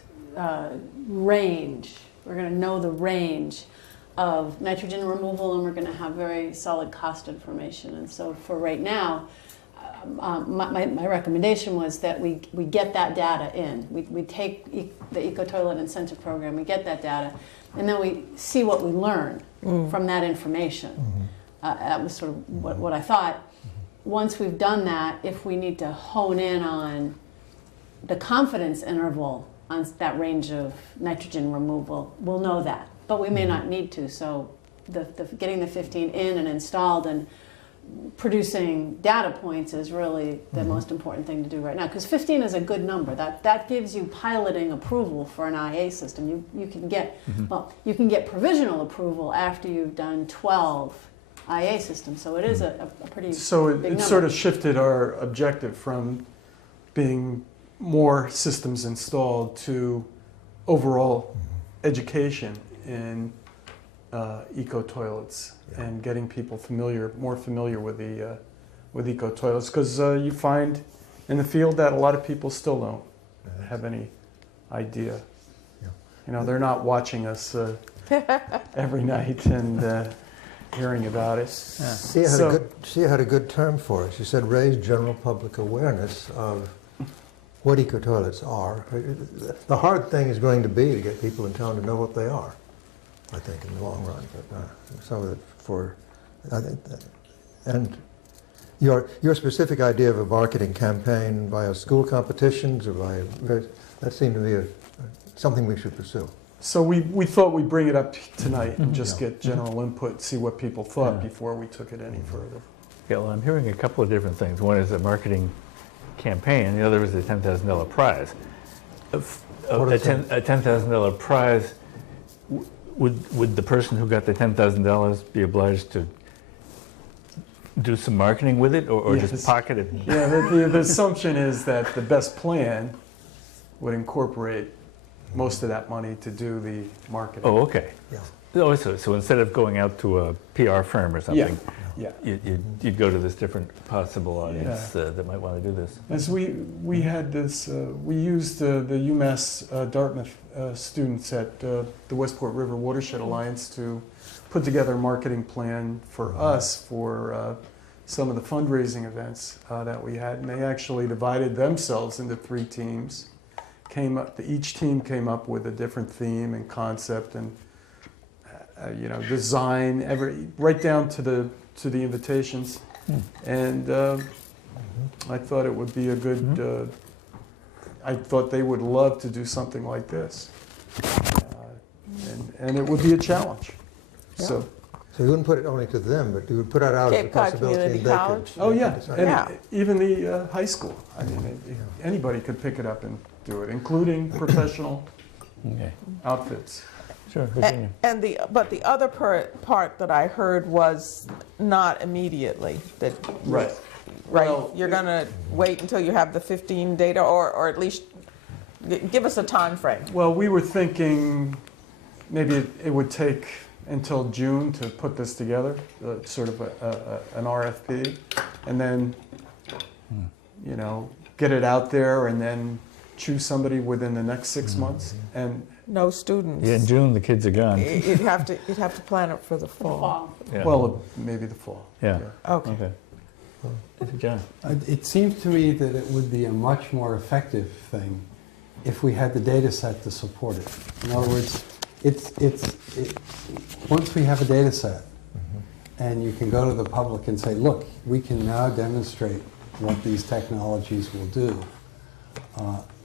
range. We're going to know the range of nitrogen removal, and we're going to have very solid cost information. And so for right now, my recommendation was that we get that data in. We take the Eco Toilet Incentive Program, we get that data, and then we see what we learn from that information. That was sort of what I thought. Once we've done that, if we need to hone in on the confidence interval on that range of nitrogen removal, we'll know that. But we may not need to, so getting the 15 in and installed and producing data points is really the most important thing to do right now, because 15 is a good number. That gives you piloting approval for an IA system. You can get you can get provisional approval after you've done 12 IA systems. So it is a pretty So big it number. sort of shifted our objective from being more systems installed to overall education in eco toilets and getting people more familiar with eco toilets, because you find in the field that a lot of people still don't have any idea. Yeah. They're not watching us every night and hearing about it. Sia had a good term for it. She said raise general public awareness of what eco toilets are. The hard thing is going to be to get people in town to know what they are, I think, in the long run. But some of it I think that, and your specific idea of a marketing campaign via school competitions or that seemed to me something we should pursue. So we thought we'd bring it up tonight and just get general input, see what people thought before we took it any further. Yeah, well, I'm hearing a couple of different things. One is a marketing campaign, the other is a $10,000 prize. A $10,000 prize, would the person who got the $10,000 be obliged to do some marketing with it, or Yes. just pocket it? Yeah, the assumption is that the best plan would incorporate most of that money to do the marketing. Oh, okay. Yeah. Oh, so instead of going out to a PR firm or something, Yeah. you'd go to this different possible audience that might want to do this. As we had this, we used the UMass Dartmouth students at the Westport River Watershed Alliance to put together a marketing plan for us for some of the fundraising events that we had. And they actually divided themselves into 3 teams. Each team came up with a different theme and concept and design, right down to the invitations. And I thought it would be a good, I thought they would love to do something like this. And it would be a challenge. So you wouldn't put it only to them, but you would put it out as a Cape Cod possibility. Community and they could- College? Oh, yeah, decide. and even the high school. I mean, anybody could pick it up and do it, including professional Okay, outfits. sure, Virginia. But the other part that I heard was not immediately, that, Right. right, Well, you're going to wait until you have the 15 data, or at least give us a time frame. Well, we were thinking maybe it would take until June to put this together, sort of an RFP, and then, get it out there and then choose somebody within the next 6 months. And No students. Yeah, in June, the kids are gone. You'd have to plan it for the fall. Fall. Yeah. well, maybe the fall. Yeah, Okay. okay. John? It seems to me that it would be a much more effective thing if we had the data set to support it. In other words, once we have a data set, and you can go to the public and say, look, we can now demonstrate what these technologies will do,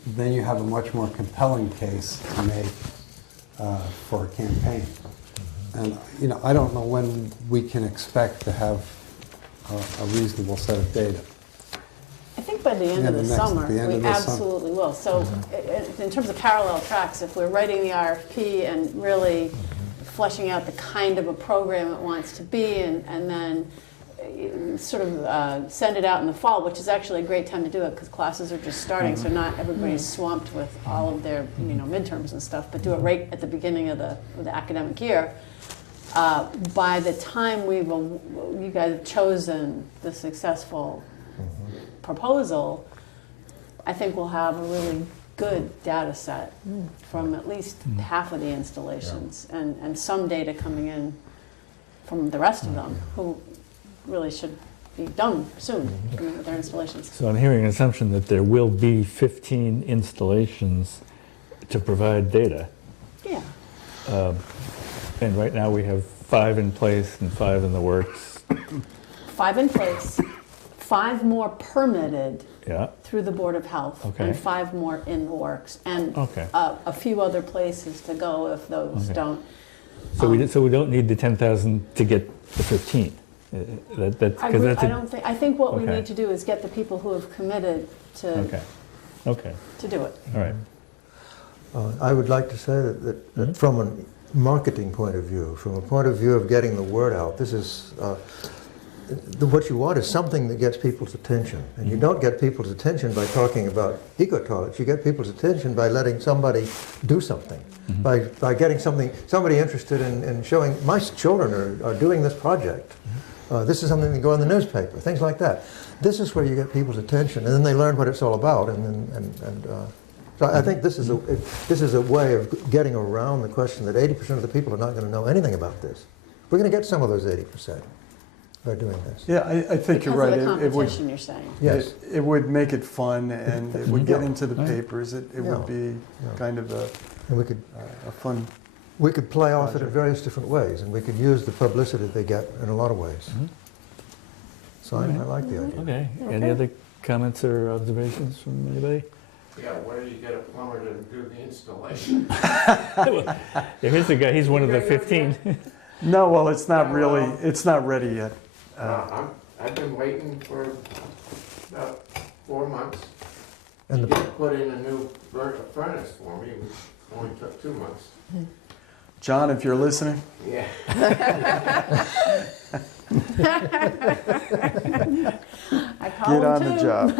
then you have a much more compelling case to make for a campaign. And I don't know when we can expect to have a reasonable set of data. I think by the end of the summer, the end we of the summer. absolutely will. So in terms of parallel tracks, if we're writing the RFP and really fleshing out the kind of a program it wants to be, and then sort of send it out in the fall, which is actually a great time to do it because classes are just starting, so not everybody's swamped with all of their midterms and stuff, but do it right at the beginning of the academic year. By the time you guys have chosen the successful proposal, I think we'll have a really good data set from at least half of the installations and some data coming in from the rest of them who really should be done soon with their installations. So I'm hearing an assumption that there will be 15 installations to provide data. Yeah. And right now we have 5 in place and 5 in the works. 5 in place, 5 more permitted Yeah, through the Board of Health, Okay. and 5 more in the works, and okay. a few other places to go if those Okay. don't. So we don't need the 10,000 to get the 15. I think what we Okay. need to do is get the people who have committed to Okay, do it. all right. I would like to say that from a marketing point of view, from a point of view of getting the word out, this is what you want is something that gets people's attention. And you don't get people's attention by talking about eco-toilets. You get people's attention by letting somebody do something, by getting somebody interested in showing, my children are doing this project. This is something that go in the newspaper, things like that. This is where you get people's attention, and then they learn what it's all about. So I think this is a way of getting around the question that 80% of the people are not going to know anything about this. We're going to get some of those 80% by doing this. Yeah, I think you're right. Because of the It would, competition, you're saying. Yes. it would make it fun, and it would get into the Right. papers. It would be kind of And we could a fun. We could play off it in project. various different ways, and we could use the publicity they get in a lot of ways. So I like the idea. Okay, any other comments or observations from anybody? Yeah, where do you get a plumber to do the installation? Here's the guy, he's one of the 15. No, well, it's not really. It's not ready yet. I've been waiting for about 4 months. And He the- did put in a new furnace for me, which only took 2 months. John, if you're listening, Yeah. I call get on him the too. job.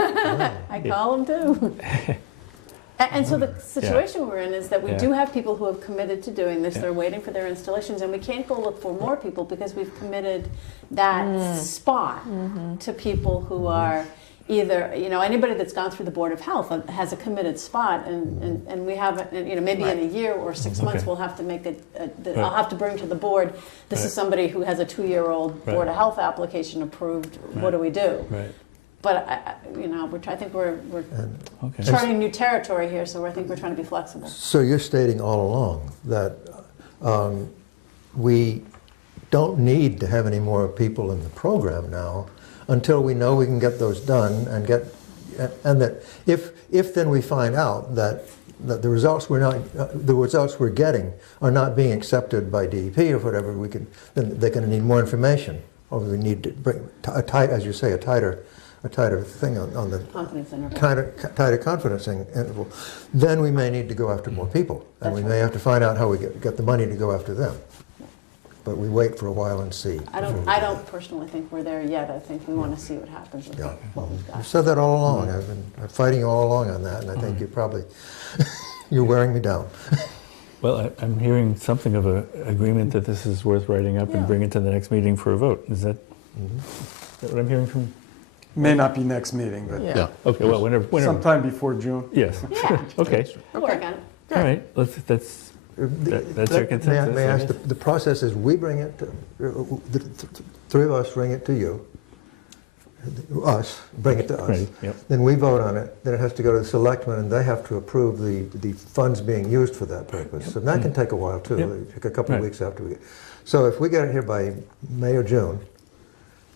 I call him too. And so the situation we're in is that we Yeah. do have people who have committed to doing this. Yeah. They're waiting for their installations, and we can't go look for more people because we've committed that spot to people who are either, anybody that's gone through the Board of Health has a committed spot, and we haven't, maybe in a year or 6 months, Okay. we'll have to make Right. I'll have to bring to the board, this Right. is somebody who has a 2-year-old Right. Board of Health application approved, what Right. do we do? Right. But, I think we're Okay. charting new territory here, so I think we're trying to be flexible. So you're stating all along that we don't need to have any more people in the program now until we know we can get those done and that if then we find out that the results we're getting are not being accepted by DEP or whatever, then they're going to need more information, or we need to bring as you say, a tighter thing on the Confidence interval. tighter confidence interval. Then we may need to go after more people, and we may have to find out how we get the money to go after them. But we wait for a while and see. I don't personally think we're there yet. I think we want to see what happens with Yeah. what we've got. I've said that all along. I've been fighting you all along on that, and I think you probably, you're wearing me down. Well, I'm hearing something of an agreement that this is worth writing up and bringing to the next meeting for a vote. Is that what I'm hearing from? May not be next meeting, but Yeah. Okay, well, whenever. sometime before June. Yes. Yeah, Okay, we'll work on it. all right, that's your consensus. May I I ask, guess? the process is we bring it, the three of us bring it to you, bring it to us. Right, yep. Then we vote on it, then it has to go to the selectmen, and they have to approve the funds being used for that purpose. And that can take a while, too. Yep. It'll take a couple of Right. weeks after we get. So if we get it here by May or June,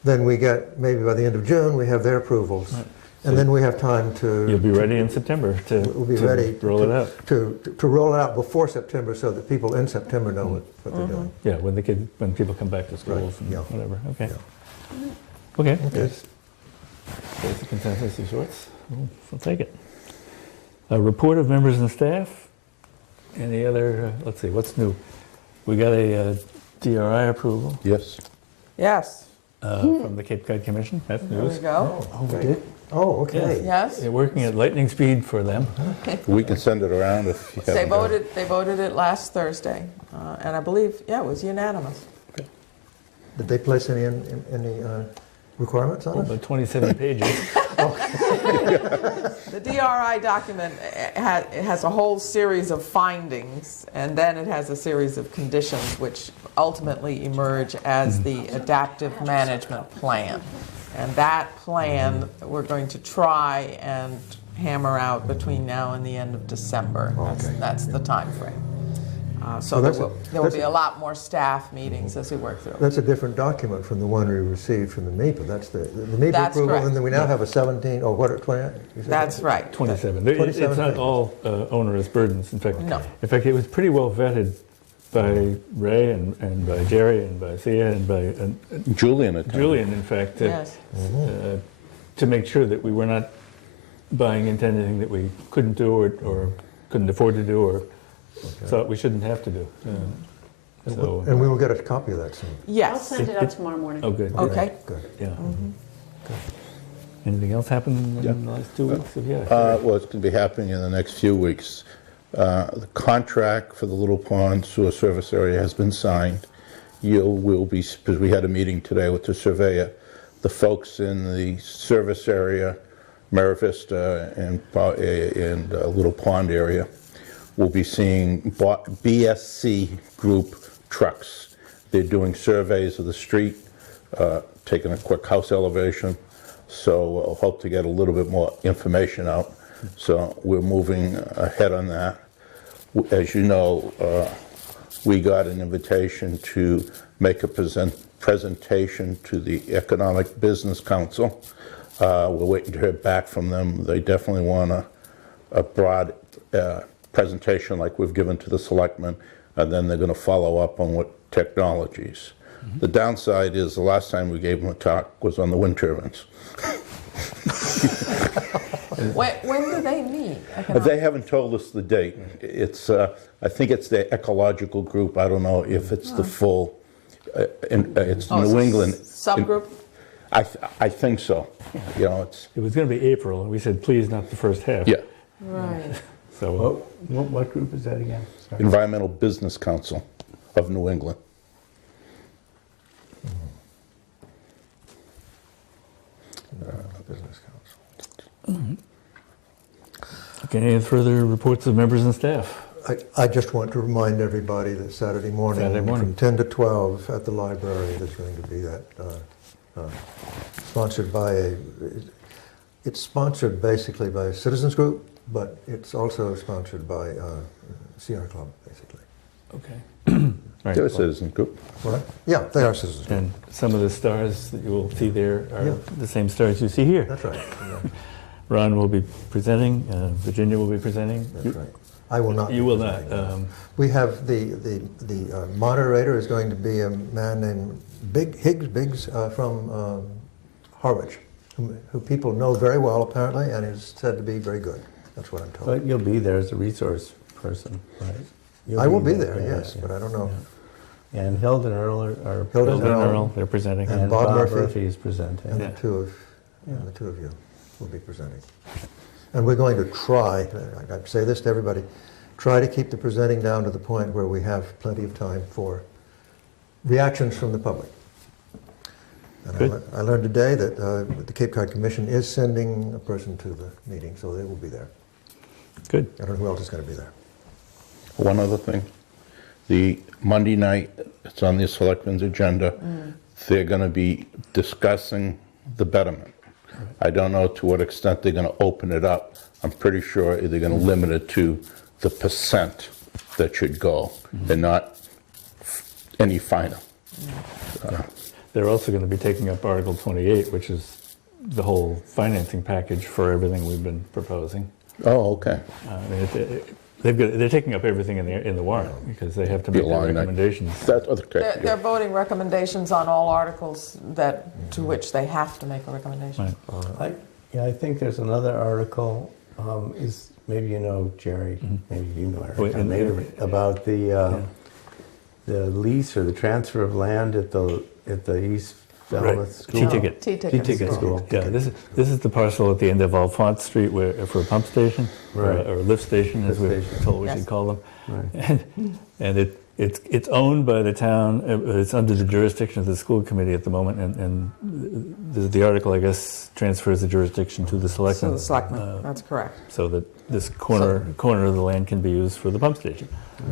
then we get, maybe by the end of June, we have their approvals. Right. And then we have time to. You'll be ready in September We'll be to ready roll it out. to roll it out before September so that people in September know what they're doing. Yeah, when people come back to schools Right, and yeah. whatever, okay. Yeah. Okay, there's the consensus of sorts. We'll take it. A report of members and staff. Any other, let's see, what's new? We got a DRI approval Yes. Yes, from the Cape Cod Commission. That's there we news. go. Oh, we did? Oh, okay. Yes. They're working at lightning speed for them. We can send it around if you They haven't. they voted it last Thursday, and I believe, it was unanimous. Did they place any requirements on it? About 27 pages. The DRI document has a whole series of findings, and then it has a series of conditions which ultimately emerge as the adaptive management plan. And that plan, we're going to try and hammer out between now and the end of December. That's the time frame. So there will be a lot more staff meetings as we work through. That's a different document from the one we received from the MEPA. That's the MEPA That's approval, correct. and then we now have a 17, or what, 20? You said That's right. 27. 27 It's not pages. all onerous burdens. In fact, No. it was pretty well vetted by Ray and by Jerry and by Thea and by Julian attended. Julian, in fact, Yes. to make sure that we were not buying into anything that we couldn't do or couldn't afford to do or thought we shouldn't have to do. So, And we will get a copy of that soon. I'll Yes. send it out tomorrow morning. oh, good. Okay. Good. Yeah. Anything else happened in the last 2 weeks? Well, it's going to be happening in the next few weeks. The contract for the Little Pond Sewer Service Area has been signed. Will be, because we had a meeting today with the surveyor, the folks in the service area, Mara Vista and Little Pond area, will be seeing BSC group trucks. They're doing surveys of the street, taking a quick house elevation, so I'll hope to get a little bit more information out. So we're moving ahead on that. As you know, we got an invitation to make a presentation to the Economic Business Council. We're waiting to hear back from them. They definitely want a broad presentation like we've given to the selectmen, and then they're going to follow up on what technologies. The downside is the last time we gave them a talk was on the wind turbines. When do they meet? But they haven't told us the date. It's, I think it's the ecological group. I don't know if it's the full, it's New England. Subgroup? I think so. You know, it's, It was going to be April, and we said, please, not the first half. yeah. Right. So What group is that again? Sorry. Environmental Business Council of New England. Business Council. okay, any further reports of members and staff? I just want to remind everybody that Saturday morning from 10 to 12 at the library, there's going to be that sponsored by it's sponsored basically by a citizens group, but it's also sponsored by Sierra Club, basically. Okay. Right. They're a citizen group. What? Yeah, they are citizens group. And some of the stars that you will see there are Yeah. the same stars you see here. That's right. Yeah, Ron will be presenting, Virginia will be presenting. that's right. I will not. You be will not. presenting. We have the moderator is going to be a man named Biggs from Harwich, who people know very well apparently, and is said to be very good. That's what I'm told. But you'll be there as a resource person, right? You'll I will be there, yeah, yes, yeah. but I don't know. And Hilda and Earl are Hilda Bill and Earl, they're presenting. And and Bob Bob Murphy. Murphy is presenting. And Yeah. the two of you will be presenting. And we're going to try, I say this to everybody, try to keep the presenting down to the point where we have plenty of time for reactions from the public. And Good. I learned today that the Cape Cod Commission is sending a person to the meeting, so they will be there. Good. I don't know who else is going to be there. One other thing, the Monday night, it's on the selectmen's agenda, they're going to be discussing the betterment. I don't know to what extent they're going to open it up. I'm pretty sure they're going to limit it to the percent that should go, and not any finer. They're also going to be taking up Article 28, which is the whole financing package for everything we've been proposing. Oh, okay. I mean, they're taking up everything in the warrant because they have to Be make a their long night. recommendations. That's okay. They're voting recommendations on all articles to which they have to make a recommendation. Right. I think there's another article, is maybe you know, Jerry, maybe you know, Wait, Eric, maybe, about the lease or the transfer of land at the East Falmouth School. T-ticket. T-ticket School. Yeah, this is the parcel at the end of Alphonse Street for a pump station, Right. or lift station, as we're Lift station. told we Yes. should call them. Right. And it's owned by the town. It's under the jurisdiction of the school committee at the moment, and the article, I guess, transfers the jurisdiction to the selectmen. So the selectmen, that's correct. So that this corner of the land can be used for the pump station.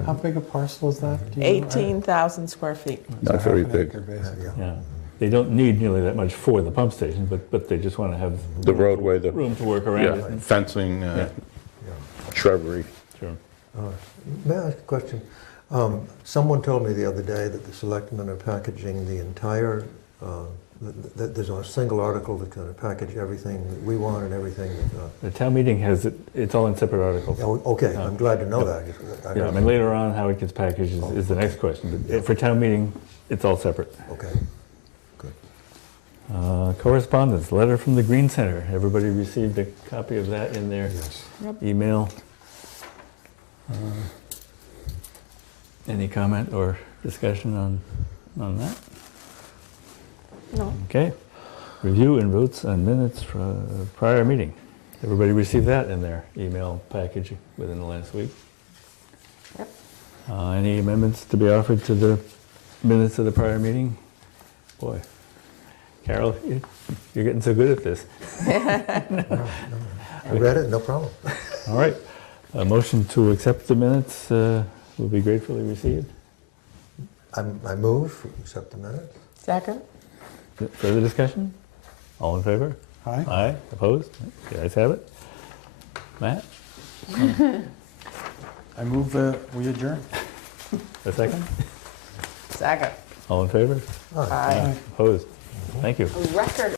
How big a parcel is that? Do you know? 18,000 square feet. Not very Half an big. acre, basically. Yeah. They don't need nearly that much for the pump station, but they just want to have The roadway, the room to work around it. fencing, shrubbery. Sure. May I ask a question? Someone told me the other day that the selectmen are packaging the entire, that there's a single article that's going to package everything that we want and everything. The town meeting has it's all in separate articles. Okay, I'm glad to know that. Yeah, I mean, later on, how it gets packaged is the next question. But for town meeting, it's all separate. Okay, good. Correspondence, letter from the Green Center. Everybody received a copy of that in their Yes. email. Any comment or discussion on that? No. Okay. Review and votes on minutes from prior meeting. Everybody received that in their email package within the last week. Yep. Any amendments to be offered to the minutes of the prior meeting? Boy, Carol, you're getting so good at this. I read it, no problem. All right. A motion to accept the minutes will be gratefully received. I move, accept the minutes. Second? Further discussion? All in favor? Aye. Aye. Opposed? The ayes have it. Matt? I move we adjourn. A second? Second. All in favor? Aye. Opposed? Thank you. A record